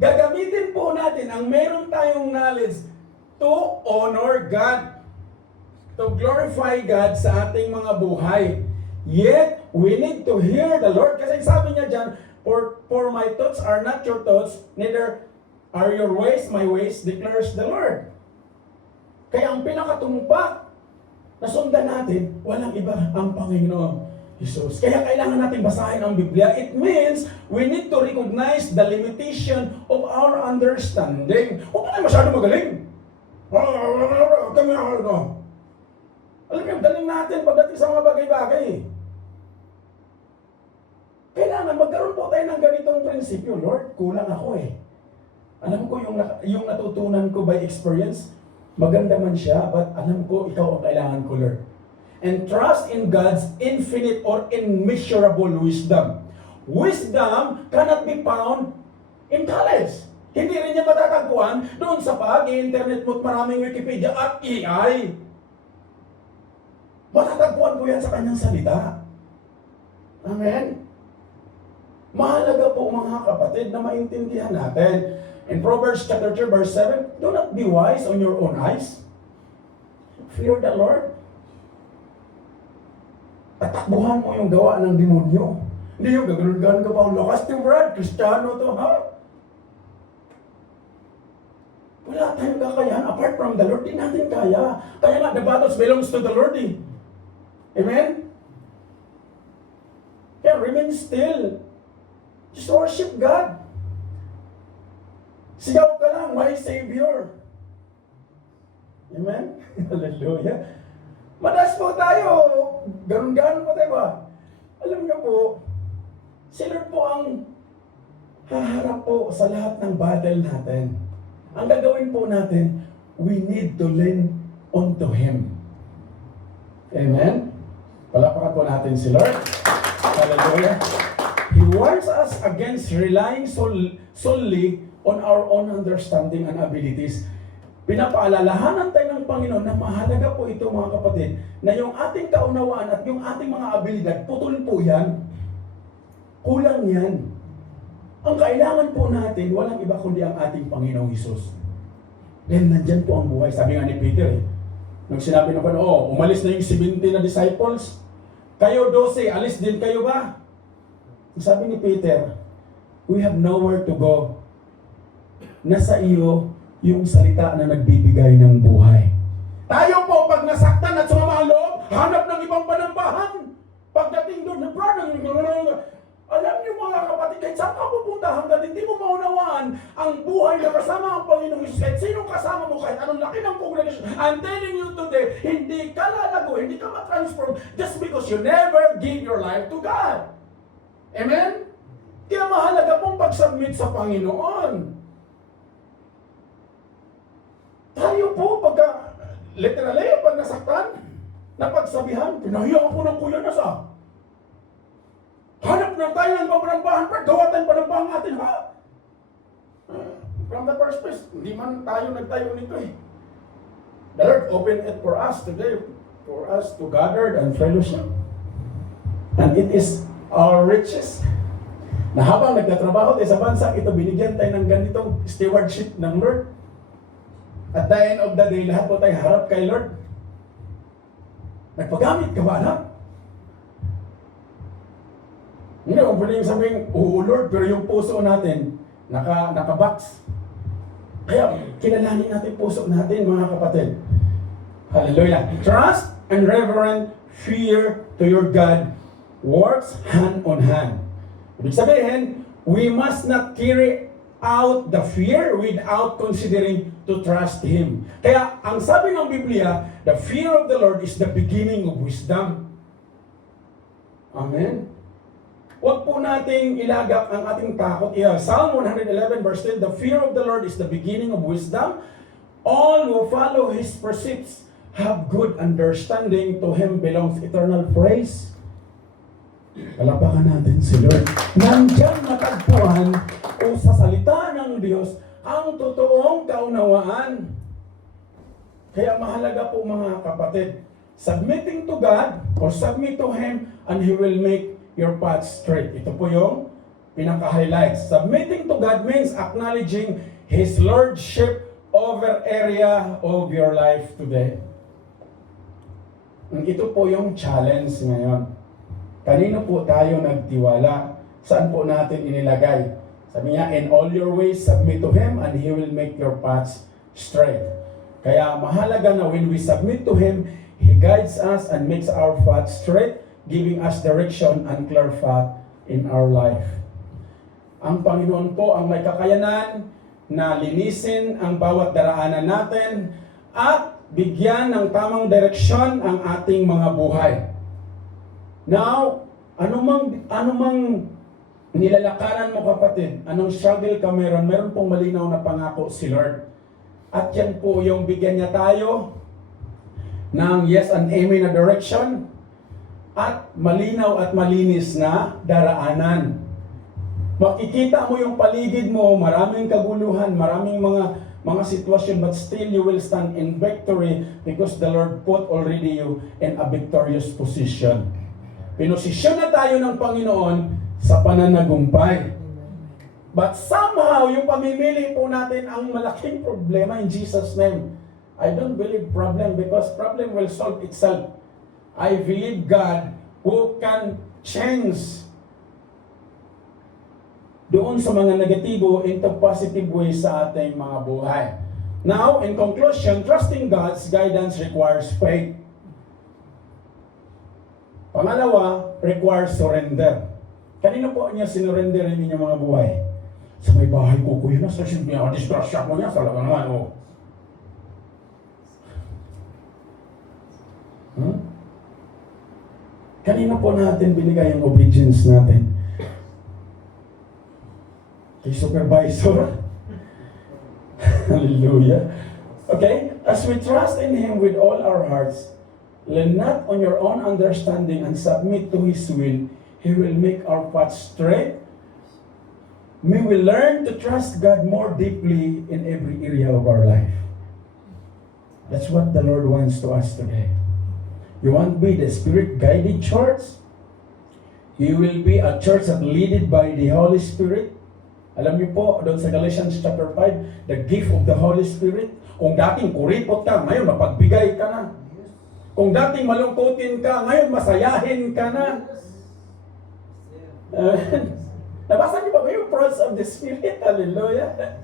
Gagamitin po natin ang meron tayong knowledge to honor God, to glorify God sa ating mga buhay. Yet, we need to hear the Lord. Kasi sabi niya dyan, for my thoughts are not your thoughts, neither are your ways my ways, declares the Lord. Kaya ang pinakatumpak na sundan natin, walang iba ang Panginoon Jesus. Kaya kailangan natin basahin ang Biblia. It means we need to recognize the limitation of our understanding. Huwag na tayo masyado magaling. Alam niyo, galing natin pagdating sa mga bagay-bagay. Kailangan magkaroon po tayo ng ganitong prinsipyo. Lord, kulang ako eh. Alam ko yung natutunan ko by experience, maganda man siya, but alam ko ikaw ang kailangan ko, Lord. And trust in God's infinite or immeasurable wisdom. Wisdom cannot be found in college. Hindi rin niya matatagpuan doon sa pag-internet mo at maraming Wikipedia at AI. Matatagpuan po yan sa kanyang salita. Amen? Mahalaga po mga kapatid na maintindihan natin. In Proverbs chapter 3 verse 7, do not be wise on your own eyes. Fear the Lord. At takbuhan mo yung gawa ng demonyo. Hindi yung gagano'n ka pa ang lakas ni Brad, Kristiyano to, ha? Wala tayong kakayahan. Apart from the Lord, di natin kaya. Kaya nga, the battles belongs to the Lord, eh. Amen? Kaya remain still. Just worship God. Sigaw ka lang, my Savior. Amen? Hallelujah. Madalas po tayo, ganun-ganun po tayo ba? Alam niyo po, si Lord po ang haharap po sa lahat ng battle natin. Ang gagawin po natin, we need to lean onto Him. Amen? Palapakan po natin si Lord. Hallelujah. He warns us against relying solely on our own understanding and abilities. Pinapaalalahanan tayo ng Panginoon na mahalaga po ito mga kapatid, na yung ating kaunawaan at yung ating mga abilidad, putol po yan. Kulang yan. Ang kailangan po natin, walang iba kundi ang ating Panginoong Hesus. Then nandyan po ang buhay. Sabi nga ni Peter nung sinabi ng Panginoon, umalis na yung 70 na disciples, kayo 12, alis din kayo ba? Sabi ni Peter, we have nowhere to go. Nasa iyo yung salita na nagbibigay ng buhay. Tayo po, pag nasaktan at sumama ang loob, hanap ng ibang panambahan. Pagdating doon, alam niyo mga kapatid, kahit saan ka pupunta, hanggang hindi mo maunawaan ang buhay na kasama ang Panginoong Hesus, kahit sinong kasama mo, kahit anong laki ng congregation, I'm telling you today, hindi ka lalago, hindi ka matransform just because you never give your life to God. Amen? Kaya mahalaga pong pag-submit sa Panginoon. Tayo po, literally, pag nasaktan, napagsabihan, pinahiya ako ng kuya na sa. Hanap na tayo ng pamanambahan, pero gawa tayong panambahan natin, ha? From the first place, hindi man tayo nagtayo nito eh. The Lord opened it for us today, for us to gather and fellowship. And it is our riches. Na habang nagtatrabaho tayo sa bansa, ito binigyan tayo ng ganitong stewardship ng Lord. At the end of the day, lahat po tayo harap kay Lord. Nagpagamit ka ba, anak? Hindi, kung pwedeng sabihin, oo Lord, pero yung puso natin, naka-box. Kaya, kilalanin natin puso natin, mga kapatid. Hallelujah. Trust and reverent fear to your God works hand on hand. Ibig sabihin, we must not carry out the fear without considering to trust Him. Kaya, ang sabi ng Biblia, the fear of the Lord is the beginning of wisdom. Amen? Huwag po nating ilagak ang ating takot. Psalm 111 verse 10, the fear of the Lord is the beginning of wisdom. All who follow His precepts have good understanding. To Him belongs eternal praise. Palapakan natin si Lord. Nandiyan matagpuan o sa salita ng Diyos ang totoong kaunawaan. Kaya mahalaga po mga kapatid, submitting to God or submit to Him and He will make your path straight. Ito po yung pinaka-highlights. Submitting to God means acknowledging His Lordship over area of your life today. Ito po yung challenge ngayon. Kanino po tayo nagtiwala? Saan po natin inilagay? Sabi niya, in all your ways, submit to Him and He will make your paths straight. Kaya mahalaga na when we submit to Him, He guides us and makes our paths straight, giving us direction and clear path in our life. Ang Panginoon po ang may kakayanan na linisin ang bawat daraanan natin at bigyan ng tamang direksyon ang ating mga buhay. Now, anumang nilalakaran mo kapatid, anong struggle ka meron pong malinaw na pangako si Lord. At yan po yung bigyan niya tayo ng yes and amen na direction at malinaw at malinis na daraanan. Makikita mo yung paligid mo, maraming kaguluhan, maraming mga sitwasyon, but still you will stand in victory because the Lord put already you in a victorious position. Pinosisyon na tayo ng Panginoon sa pananagumpay. But somehow, yung pamimili po natin ang malaking problema in Jesus' name. I don't believe problem because problem will solve itself. I believe God who can change doon sa mga negatibo into positive ways sa ating mga buhay. Now, in conclusion, trusting God's guidance requires faith. Pangalawa, requires surrender. Kanino po niya sinurrender yung inyong mga buhay? Sa may bahay ko, kuya, nasa siya, disgrasya mo niya, talaga naman, oh. Kanina po natin binigay yung obedience natin. Kay supervisor. Hallelujah. Okay? As we trust in Him with all our hearts, lean not on your own understanding and submit to His will, He will make our path straight. May we learn to trust God more deeply in every area of our life. That's what the Lord wants to us today. You want to be the Spirit-guided church? You will be a church that leaded by the Holy Spirit. Alam niyo po, doon sa Galatians chapter 5, the gift of the Holy Spirit. Kung dating kuripot ka, ngayon mapagbigay ka na. Kung dating malungkutin ka, ngayon masayahin ka na. Nabasa niyo ba ba yung fruits of the Spirit? Hallelujah.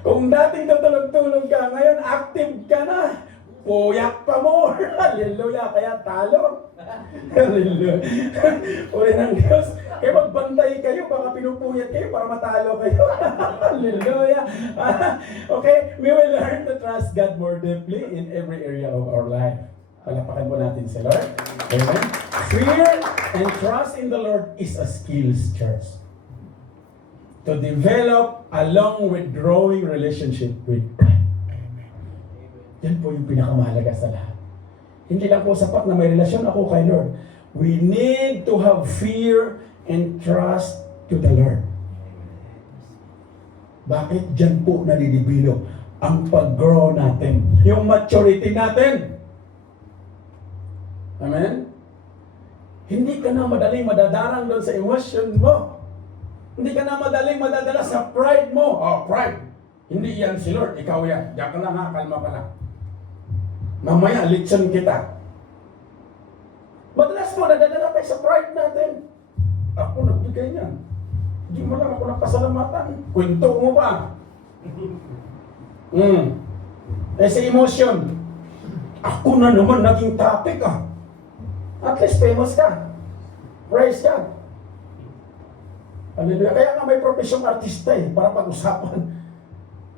Kung dating tutulog-tulog ka, ngayon active ka na. Puyak pa more. Hallelujah. Kaya talo. Hallelujah. Uri ng Diyos. Kaya magbantay kayo, baka pinupuyat kayo para matalo kayo. Hallelujah. Okay, we will learn to trust God more deeply in every area of our life. Palapakan po natin si Lord. Amen. Fear and trust in the Lord is a skills, church. To develop along with growing relationship with God. Yan po yung pinakamahalaga sa lahat. Hindi lang po sapat na may relasyon ako kay Lord. We need to have fear and trust to the Lord. Bakit dyan po nadidevelop ang pag-grow natin? Yung maturity natin. Amen? Hindi ka na madaling madadarang doon sa emotion mo. Hindi ka na madaling madadala sa pride mo. Oh, pride. Hindi yan si Lord. Ikaw yan. Diyan ka lang ha. Kalma ka lang. Mamaya, litson kita. Madalas po, nadadala tayo sa pride natin. Ako nagbigay niyan. Hindi mo lang ako nagpasalamatan. Kwento mo pa. Eh sa emotion, ako na naman naging topic ah. At least famous ka. Praise God. Hallelujah. Kaya nga may profesyong artista eh, para pag-usapan.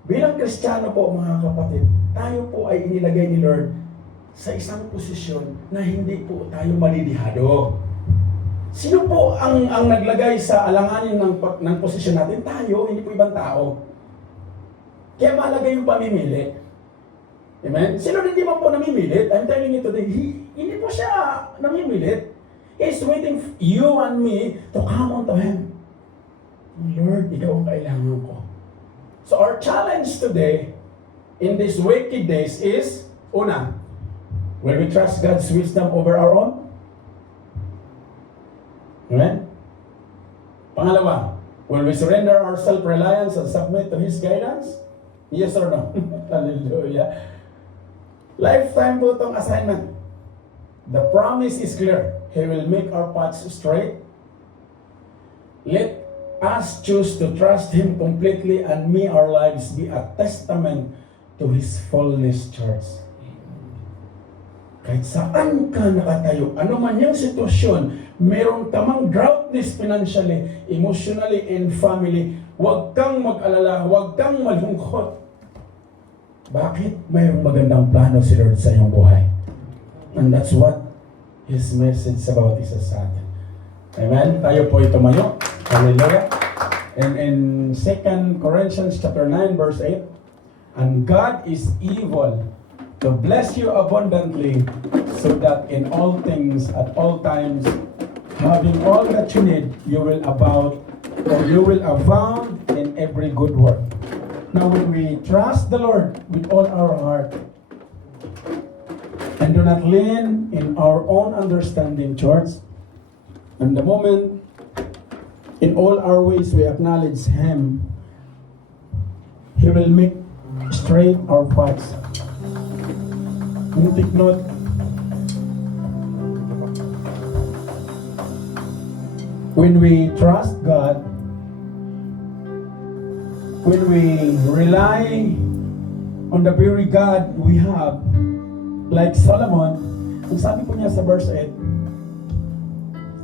Bilang Kristiyano po mga kapatid, tayo po ay inilagay ni Lord sa isang posisyon na hindi po tayo malilihado. Sino po ang naglagay sa alanganin ng posisyon natin? Tayo, hindi po ibang tao. Kaya mahalaga yung pamimili. Amen? Sino hindi man po namimilit? I'm telling you today, hindi po siya namimilit. He's waiting for you and me to come unto Him. Lord, ikaw ang kailangan ko. So our challenge today, in these wicked days is, una, will we trust God's wisdom over our own? Amen? Pangalawa, will we surrender our self-reliance and submit to His guidance? Yes or no? Hallelujah. Lifetime po itong assignment. The promise is clear. He will make our paths straight. Let us choose to trust Him completely and may our lives be a testament to His fullness, church. Kahit saan ka nakatayo, ano man yung sitwasyon, meron tamang droughtness financially, emotionally, and family, huwag kang mag-alala, huwag kang malungkot. Bakit? Mayroong magandang plano si Lord sa iyong buhay. And that's what His message about is sa atin. Amen? Tayo po tumayo. Hallelujah. And in 2 Corinthians chapter 9 verse 8, and God is able to bless you abundantly so that in all things at all times, having all that you need, you will abound in every good work. Now when we trust the Lord with all our heart and do not lean in our own understanding, church, and the moment in all our ways we acknowledge Him, He will make straight our paths. Take note, when we trust God, when we rely on the very God we have, like Solomon, ang sabi po niya sa verse 8,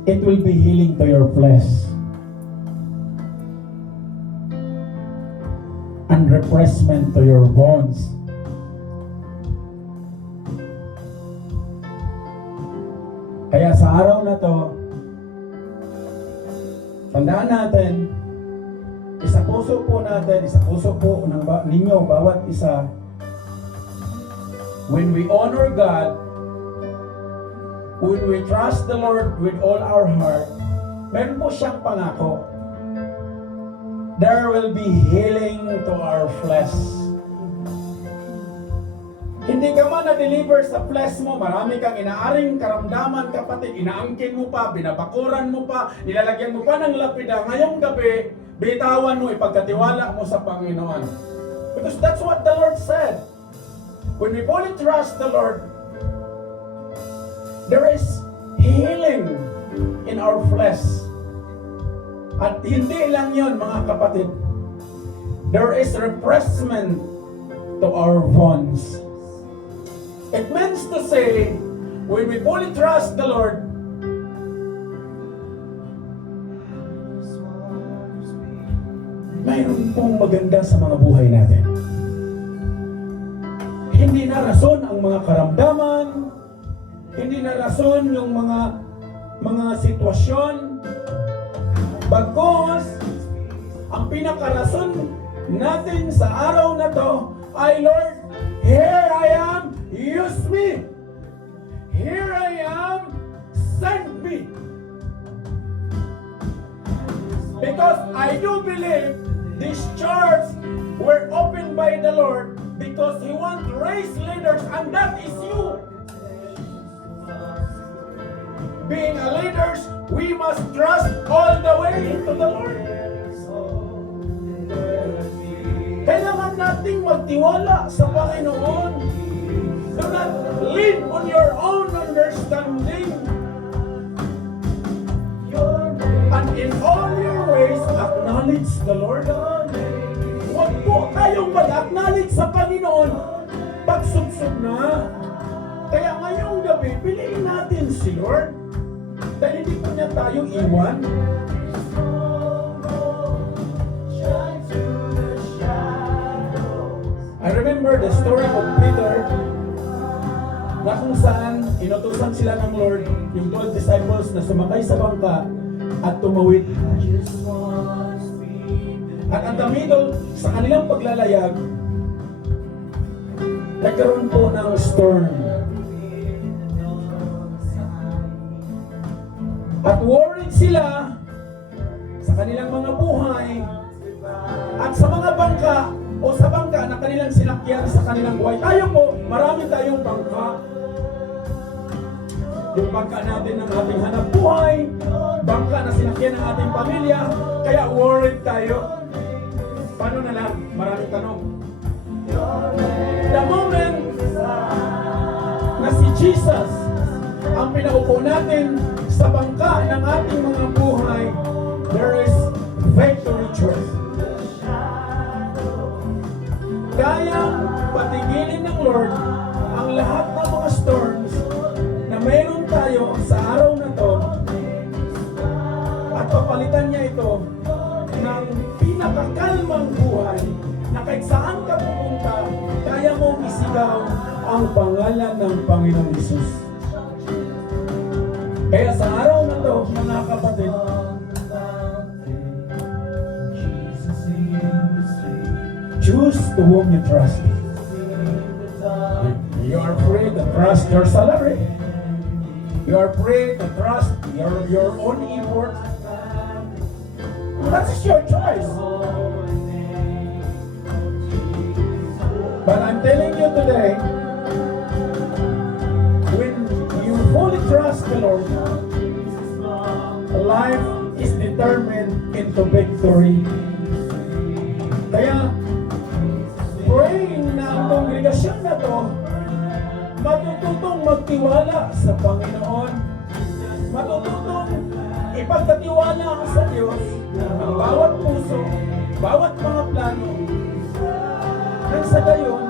it will be healing to your flesh. and refreshment to your bones. Kaya sa araw na to, tandaan natin, isa puso po natin, isa puso po ng ninyo, bawat isa, when we honor God, when we trust the Lord with all our heart, meron po siyang pangako. There will be healing to our flesh. Hindi ka man na-deliver sa flesh mo, marami kang inaaring karamdaman, kapatid, inaangkin mo pa, binabakuran mo pa, nilalagyan mo pa ng lapida. Ngayong gabi, bitawan mo, ipagkatiwala mo sa Panginoon. Because that's what the Lord said. When we fully trust the Lord, there is healing in our flesh. At hindi lang yon, mga kapatid. There is refreshment to our bones. It means to say, when we fully trust the Lord, mayroon pong maganda sa mga buhay natin. Hindi na rason ang mga karamdaman, hindi na rason yung mga sitwasyon, bagkus ang pinakarason natin sa araw na to ay, Lord, here I am, use me. Here I am, send me. Because I do believe this church were opened by the Lord because He wants to raise leaders, and that is you. Being a leaders, we must trust all the way to the Lord. Kailangan nating magtiwala sa Panginoon. Do not lean on your own understanding. And in all your ways, acknowledge the Lord. Huwag po tayong mag-acknowledge sa Panginoon pagsugsog na. Kaya ngayong gabi, piliin natin si Lord. Dahil hindi po niya tayo iwan. I remember the story of Peter, na kung saan inutusan sila ng Lord, yung 12 disciples na sumakay sa bangka at tumawid. At at the middle, sa kanilang paglalayag, nagkaroon po ng storm. At worried sila sa kanilang mga buhay at sa mga bangka o sa bangka na kanilang sinakyan sa kanilang buhay. Tayo po, marami tayong bangka. Yung bangka natin ng ating hanap buhay, bangka na sinakyan ng ating pamilya, kaya worried tayo. Paano na lang? Maraming tanong. The moment na si Jesus ang pinaupo natin sa bangka ng ating mga buhay, there is victory choice. Kayang patigilin ng Lord ang lahat ng mga storms na mayroon tayo sa araw na to at papalitan niya ito ng pinakakalmang buhay na kahit saan ka pupunta, kaya mong isigaw ang pangalan ng Panginoong Hesus. Kaya sa araw na to, mga kapatid, choose to whom you trust. You are free to trust your salary. You are free to trust your own effort. That is your choice. But I'm telling you today, when you fully trust the Lord, life is determined into victory. Kaya, praying na ang kongregasyon na to matututong magtiwala sa Panginoon, matututong ipagkatiwala sa Diyos ang bawat puso, bawat mga plano, nang sa gayon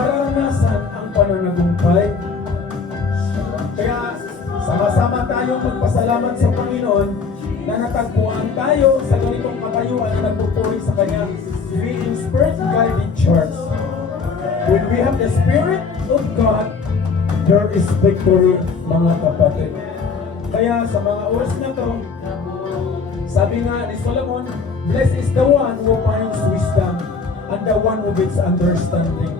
maranasan ang pananagumpay. Kaya sama-sama tayong magpasalamat sa Panginoon na natagpuan tayo sa ganitong katayuan na nagpupuri sa Kanya. Be inspired. we have the Spirit of God, there is victory, mga kapatid. Kaya sa mga oras na to, sabi nga ni Solomon, blessed is the one who finds wisdom and the one who gets understanding.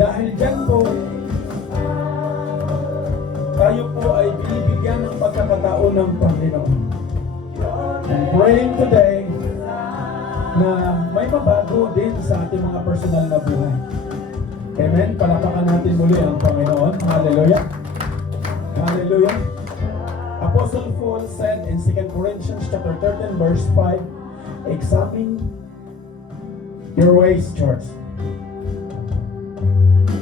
Dahil dyan po, tayo po ay binibigyan ng pagkakataon ng Panginoon. I'm praying today na may mabago din sa ating mga personal na buhay. Amen? Palapakan natin muli ang Panginoon. Hallelujah. Hallelujah. Apostle Paul said in 2 Corinthians chapter 13 verse 5, examine your ways, church.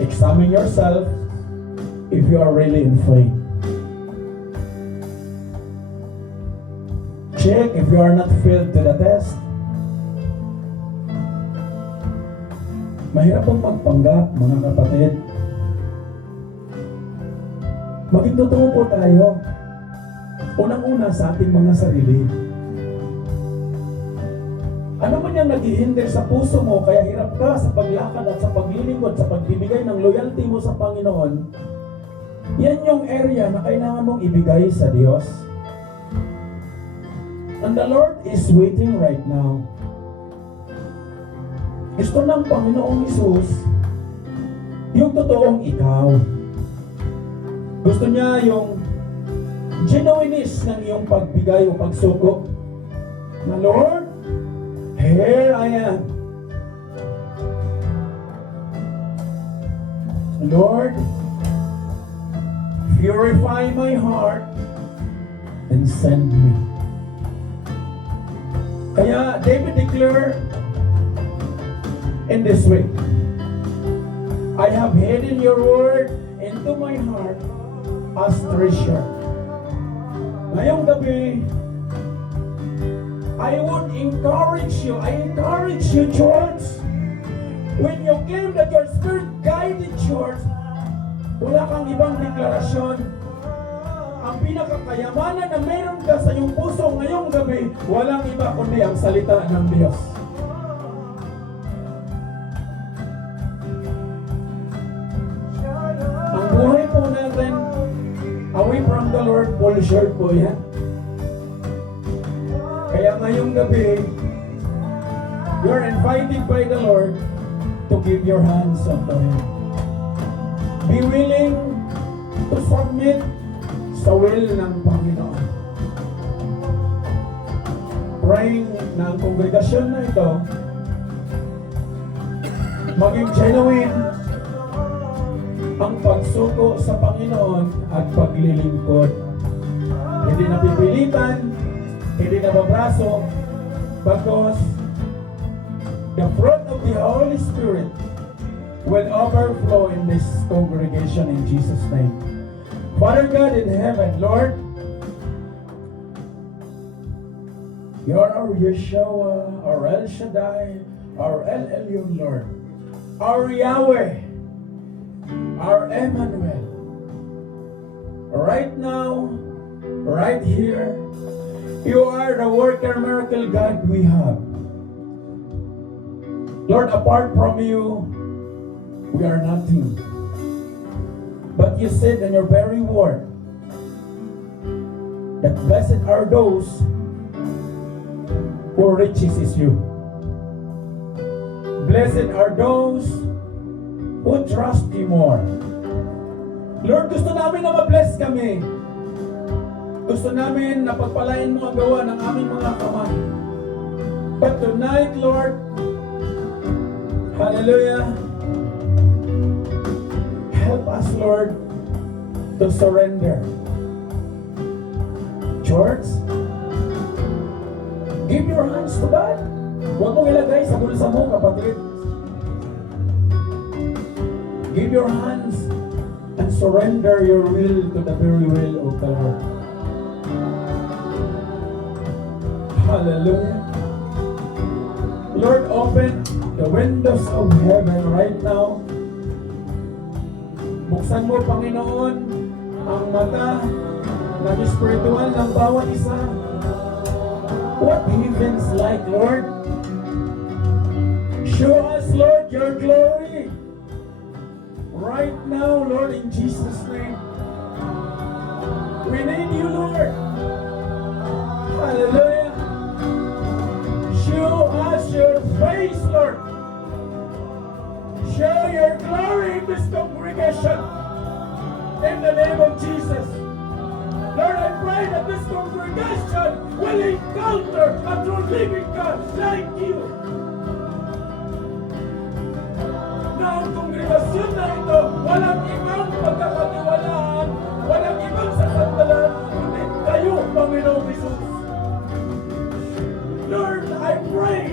Examine yourself if you are really in faith. Check if you are not failed to the test. Mahirap pong magpanggap, mga kapatid. Maging totoo po tayo. Unang-una sa ating mga sarili. Ano man yung naghihinder sa puso mo, kaya hirap ka sa paglakad at sa paglilingkod, sa pagbibigay ng loyalty mo sa Panginoon, yan yung area na kailangan mong ibigay sa Diyos. And the Lord is waiting right now. Gusto ng Panginoong Isus yung totoong ikaw. Gusto niya yung genuineness ng iyong pagbigay o pagsuko. Na Lord, here I am. Lord, purify my heart and send me. Kaya David declared in this way, I have hidden your word into my heart as treasure. Ngayong gabi, I would encourage you, church, when you claim that your spirit-guided church, wala kang ibang deklarasyon. Ang pinakakayamanan na meron ka sa iyong puso ngayong gabi, walang iba kundi ang salita ng Diyos. Ang buhay po natin, away from the Lord, full shirt po yan. Kaya ngayong gabi, you're invited by the Lord to give your hands unto Him. Be willing to submit sa will ng Panginoon. Praying na ang kongregasyon na ito maging genuine ang pagsuko sa Panginoon at paglilingkod. Hindi napipilitan, hindi nababraso, because the fruit of the Holy Spirit will overflow in this congregation in Jesus' name. Father God in heaven, Lord, you are our Yeshua, our El Shaddai, our El Elyon, Lord, our Yahweh, our Emmanuel. Right now, right here, you are the worker miracle God we have. Lord, apart from you, we are nothing. But you said in your very word that blessed are those who riches is you. Blessed are those who trust you more. Lord, gusto namin na ma-bless kami. Gusto namin na pagpalain mo ang gawa ng aming mga kamay. But tonight, Lord, hallelujah, help us, Lord, to surrender. Church, give your hands to God. Huwag mong ilagay sa bulsa mo, kapatid. Give your hands and surrender your will to the very will of the Lord. Hallelujah. Lord, open the windows of heaven right now. Buksan mo, Panginoon, ang mata ng spiritual ng bawat isa. What heaven's like, Lord? Show us, Lord, your glory. right now, Lord, in Jesus' name. We need you, Lord. Hallelujah. Show us your face, Lord. Show your glory in this congregation. In the name of Jesus. Lord, I pray that this congregation will encounter a true living God like you. Na ang kongregasyon na ito, walang ibang pagkakatiwalaan, walang ibang sasandalan, kundi kayo, Panginoong Jesus. Lord, I pray,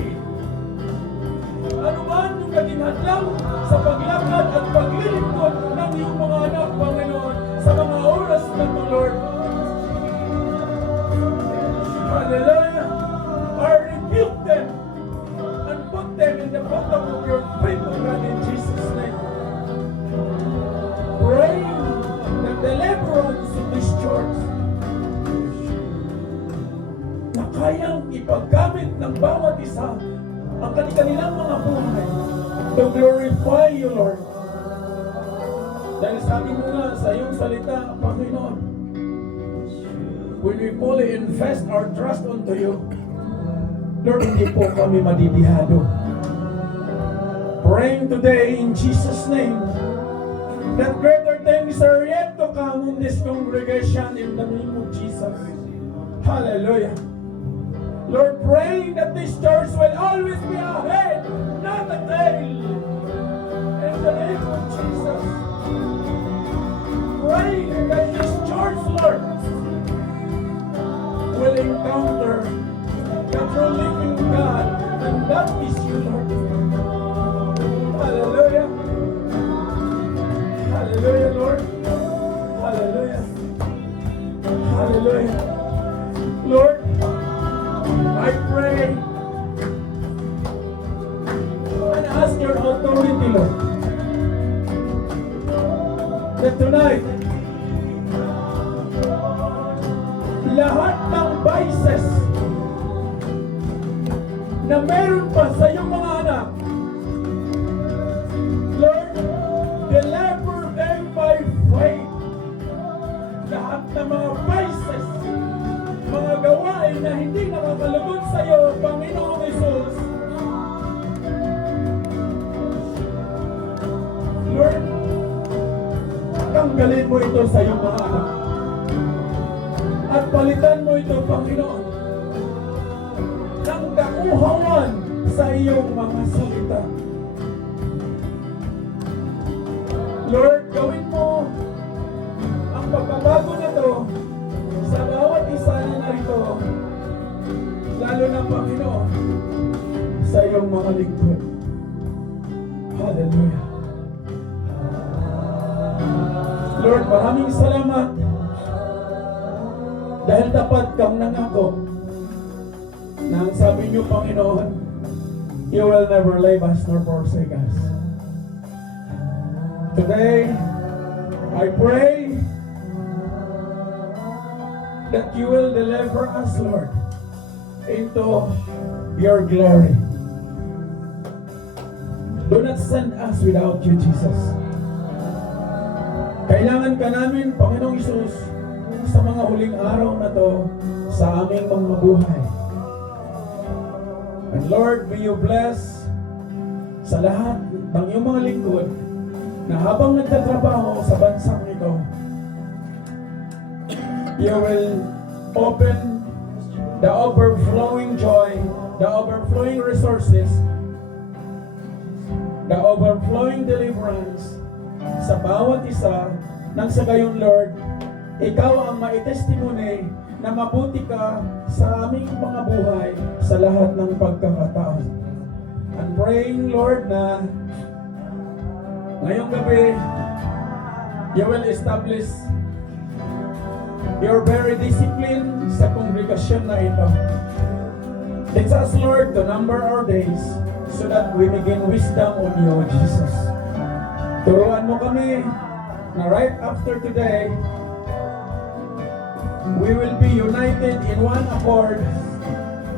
ano man yung naging hadlang sa paglakad at paglilingkod ng iyong mga anak, Panginoon, sa mga oras na ito, Lord. Hallelujah. I rebuke them and put them in the bottom of your faithful God in Jesus' name. Pray the deliverance of this church na kayang ipaggamit ng bawat isa ang kanilang mga buhay to glorify you, Lord. Dahil sabi mo nga sa iyong salita, Panginoon, when we fully invest our trust unto you, Lord, hindi po kami madidihado. Praying today in Jesus' name that greater things are yet to come in this congregation in the name of Jesus. Hallelujah. Lord, praying that this church will always be a head, not a tail. In the name of Jesus. Praying that this church, Lord, will encounter the true living God, and that is you, Lord. Hallelujah. Hallelujah, Lord. Hallelujah. Hallelujah. Lord, I pray and ask your authority, Lord, that tonight, lahat ng vices na meron pa sa iyong mga anak, Lord, deliver them by faith. Lahat ng mga vices, mga gawain na hindi nakakalugod sa iyo, Panginoong Jesus, Lord, tanggalin mo ito sa iyong mga anak. At palitan mo ito, Panginoon, ng kauhawan sa iyong mga salita. Lord, gawin mo ang pagbabago na ito sa bawat isa na narito, lalo na, Panginoon, sa iyong mga lingkod. Hallelujah. Lord, maraming salamat dahil dapat kang nangako na ang sabi niyo, Panginoon, you will never leave us nor forsake us. Today, I pray that you will deliver us, Lord, into your glory. Do not send us without you, Jesus. Kailangan ka namin, Panginoong Isus, sa mga huling araw na to, sa aming mga buhay. And Lord, may you bless sa lahat ng iyong mga lingkod na habang nagtatrabaho sa bansang ito, you will open the overflowing joy, the overflowing resources, the overflowing deliverance sa bawat isa nang sa gayon, Lord, ikaw ang maitestimony na mabuti ka sa aming mga buhay sa lahat ng pagkakataon. I'm praying, Lord, na ngayong gabi, you will establish your very discipline sa kongregasyon na ito. Teach us, Lord, to number our days so that we may gain wisdom on you, Jesus. Turuan mo kami na right after today, we will be united in one accord,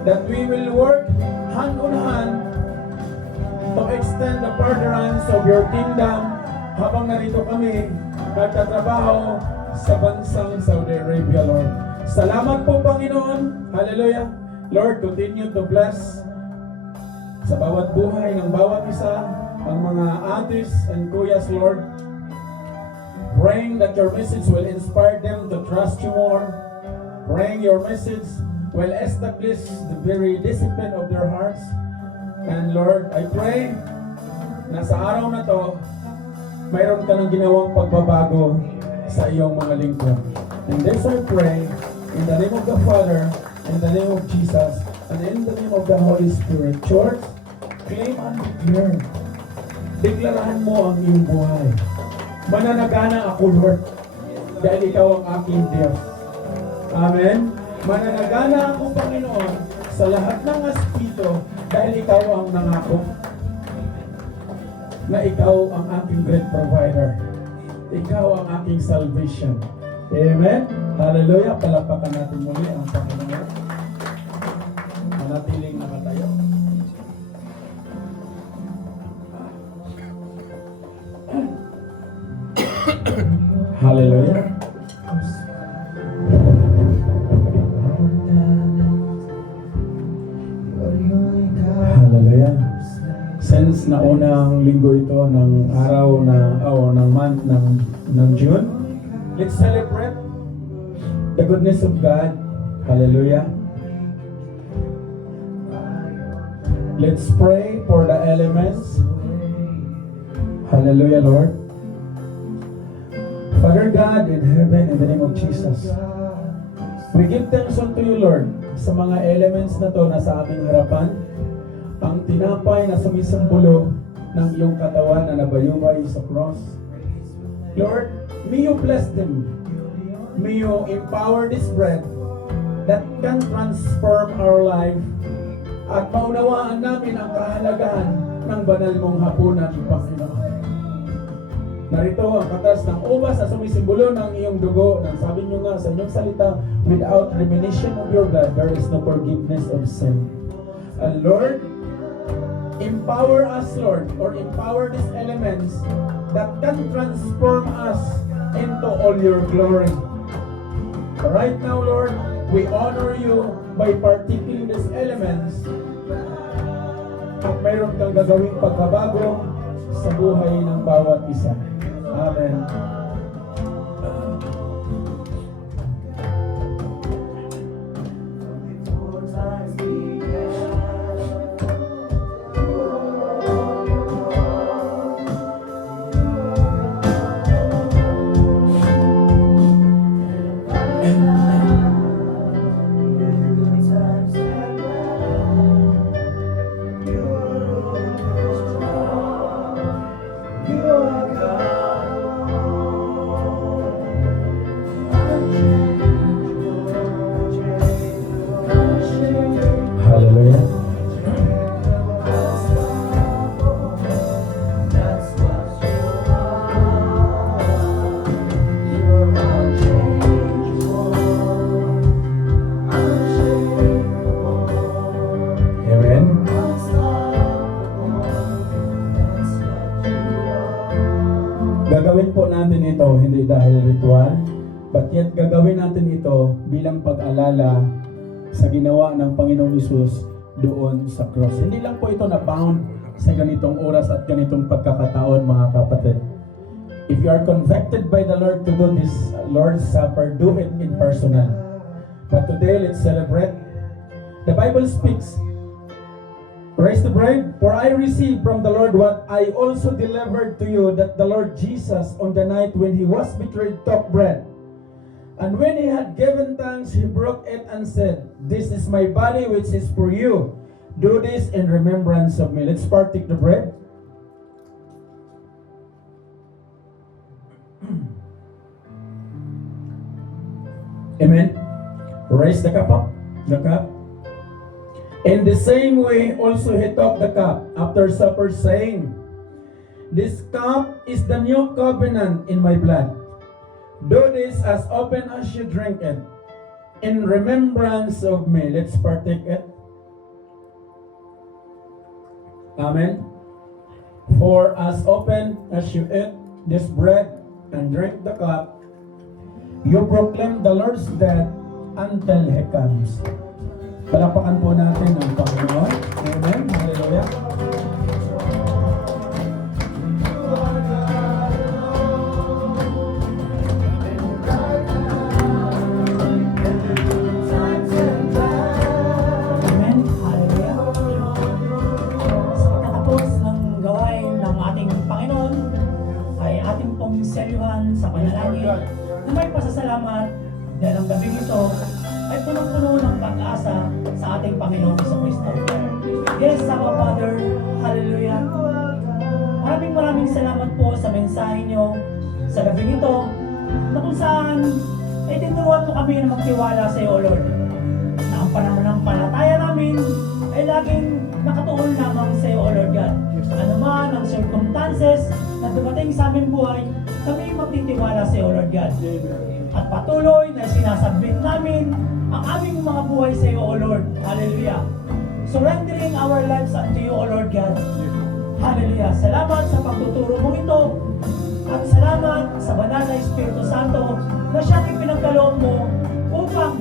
that we will work hand on hand to extend the furtherance of your kingdom habang narito kami nagtatrabaho sa bansang Saudi Arabia, Lord. Salamat po, Panginoon. Hallelujah. Lord, continue to bless sa bawat buhay ng bawat isa, ang mga aunties and kuyas, Lord. Praying that your message will inspire them to trust you more. Praying your message will establish the very discipline of their hearts. And Lord, I pray na sa araw na to, mayroon ka ng ginawang pagbabago sa iyong mga lingkod. And this I pray in the name of the Father, in the name of Jesus, and in the name of the Holy Spirit. Church, claim and declare. Deklarahan mo ang iyong buhay. Mananagana ako, Lord, dahil ikaw ang aking Diyos. Amen. Mananagana ako, Panginoon, sa lahat ng aspito dahil ikaw ang nangako na ikaw ang aking great provider. Ikaw ang aking salvation. Amen. Hallelujah. Palapakan natin muli ang Panginoon. Manatiling nakatayo. Hallelujah. Hallelujah. Since naunang linggo ito ng araw na ng month ng June, let's celebrate the goodness of God. Hallelujah. Let's pray for the elements. Hallelujah, Lord. Father God in heaven, in the name of Jesus, we give thanks unto you, Lord, sa mga elements na to na sa aming harapan, ang tinapay na sumisimbolo ng iyong katawan na nabayumay sa cross. Lord, may you bless them. May you empower this bread that can transform our life at maunawaan namin ang kahalagahan ng banal mong hapunan, Panginoon. Narito ang katas ng ubas na sumisimbolo ng iyong dugo. Nang sabi niyo nga sa inyong salita, without remission of your blood, there is no forgiveness of sin. And Lord, empower us, Lord, or empower these elements that can transform us into all your glory. Right now, Lord, we honor you by partaking these elements. At mayroon kang gagawing pagbabago sa buhay ng bawat isa. Amen. Hallelujah. Amen. Gagawin po natin ito hindi dahil ritual, but yet gagawin natin ito bilang pag-alala sa ginawa ng Panginoong Hesus doon sa cross. Hindi lang po ito na-bound sa ganitong oras at ganitong pagkakataon, mga kapatid. If you are convicted by the Lord to do this Lord's Supper, do it in personal. But today, let's celebrate. The Bible speaks, praise the bread, for I received from the Lord what I also delivered to you, that the Lord Jesus, on the night when he was betrayed, took bread. And when he had given thanks, he broke it and said, "This is my body which is for you. Do this in remembrance of me." Let's partake the bread. Amen. Raise the cup up. The cup. In the same way, also he took the cup after supper, saying, "This cup is the new covenant in my blood. Do this as often as you drink it, in remembrance of me." Let's partake it. Amen. For as often as you eat this bread and drink the cup, you proclaim the Lord's death until He comes. Palakpakan po natin ang Panginoon. Amen. Hallelujah. Amen. Hallelujah. Sa pagkatapos ng gawain ng ating Panginoon, ay ating pong selyuhan sa panalangin na may pasasalamat dahil ang gabing ito ay punong-puno ng pag-asa sa ating Panginoon sa Kristo. Yes, Abba Father, hallelujah. Maraming salamat po sa mensahe nyo sa gabing ito na kung saan ay tinuruan mo kami na magtiwala sa iyo, O Lord. Na ang pananampalataya namin ay laging nakatuon lamang sa iyo, O Lord God. Ano man ang circumstances na dumating sa aming buhay, kami magtitiwala sa iyo, O Lord God. At patuloy na sinasubmit namin ang aming mga buhay sa iyo, O Lord. Hallelujah. Surrendering our lives unto you, O Lord God. Hallelujah. Salamat sa pagtuturo mong ito. At salamat sa banal na Espiritu Santo na siyang ipinagkaloob mo upang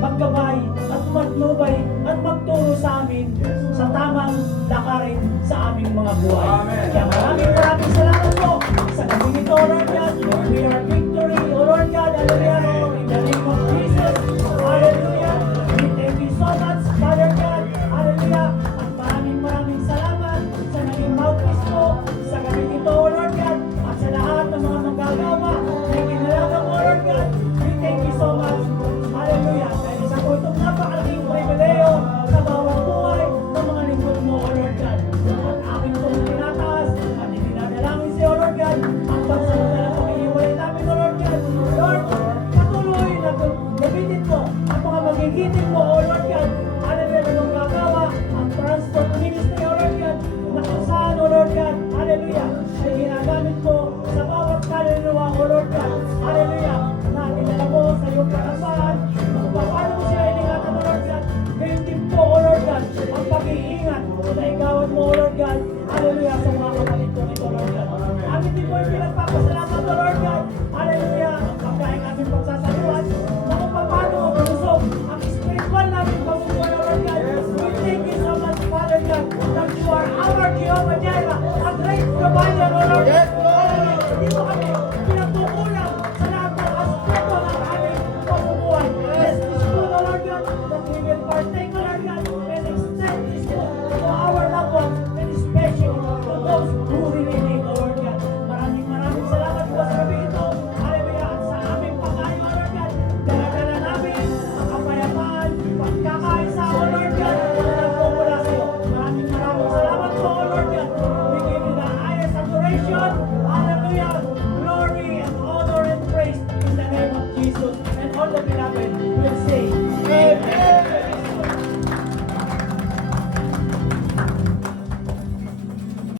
maggabay at matnubay at magturo sa amin sa tamang lakarin sa aming mga buhay. Amen. Kaya maraming salamat po sa gabing ito, Lord God. We are victory, O Lord God. Hallelujah, Lord. In the name of Jesus. Hallelujah. We thank you so much, Father God. Hallelujah. At maraming salamat sa naging mouthpiece mo sa gabing ito, O Lord God. At sa lahat ng mga manggagawa na ikinalagang, O Lord God. We thank you so much. Hallelujah. Dahil sa po itong napakalaking pribileo sa bawat buhay ng mga lingkod mo, O Lord God. At aking pong tinataas at itinadalangin sa iyo, Lord God, ang pansamantala pag-iiwalay namin, O Lord God. Lord, patuloy na gamitin mo ang mga magigiting mo, O Lord God. Hallelujah, na manggagawa ang transport ministry, O Lord God, na kung saan, O Lord God, hallelujah, ay ginagamit mo sa bawat kaluluwa, O Lord God. Hallelujah, na dinala mo sa iyong karasahan, kung paano mo siya iningatan, O Lord God. Ngayon din po, O Lord God, ang pag-iingat na igawad mo, O Lord God. Hallelujah, sa mga kapatid ko nito, Lord God. Amin din po yung pinagpapasalamat, O Lord God. Hallelujah, ang pagkain aming pagsasaluhan, na kung paano mabusog ang spiritual namin pamumuhay, O Lord God. We thank you so much, Father God, that you are our Jehovah Jireh, a great provider, O Lord God. Hallelujah, hindi mo kami pinagkukulang sa lahat ng aspeto ng aming pamumuhay. Bless this food, O Lord God, that we will partake